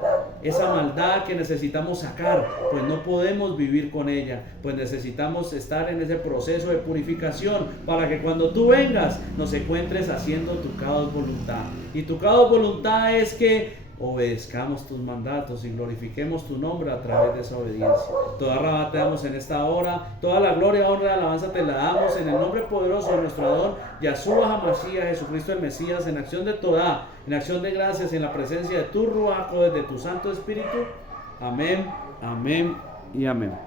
esa maldad que necesitamos sacar, pues no podemos vivir con ella, pues necesitamos estar en ese proceso de purificación para que cuando tú vengas nos encuentres haciendo tu cada voluntad. Y tu cada voluntad es que obedezcamos tus mandatos y glorifiquemos tu nombre a través de esa obediencia. Toda Rabá te damos en esta hora, toda la gloria, honra y alabanza te la damos en el nombre poderoso de nuestro Adón Yahshua HaMashiach, Jesucristo el Mesías, en acción de Todá, en acción de gracias, en la presencia de tu Ruach, de tu Santo Espíritu. Amén, amén y amén.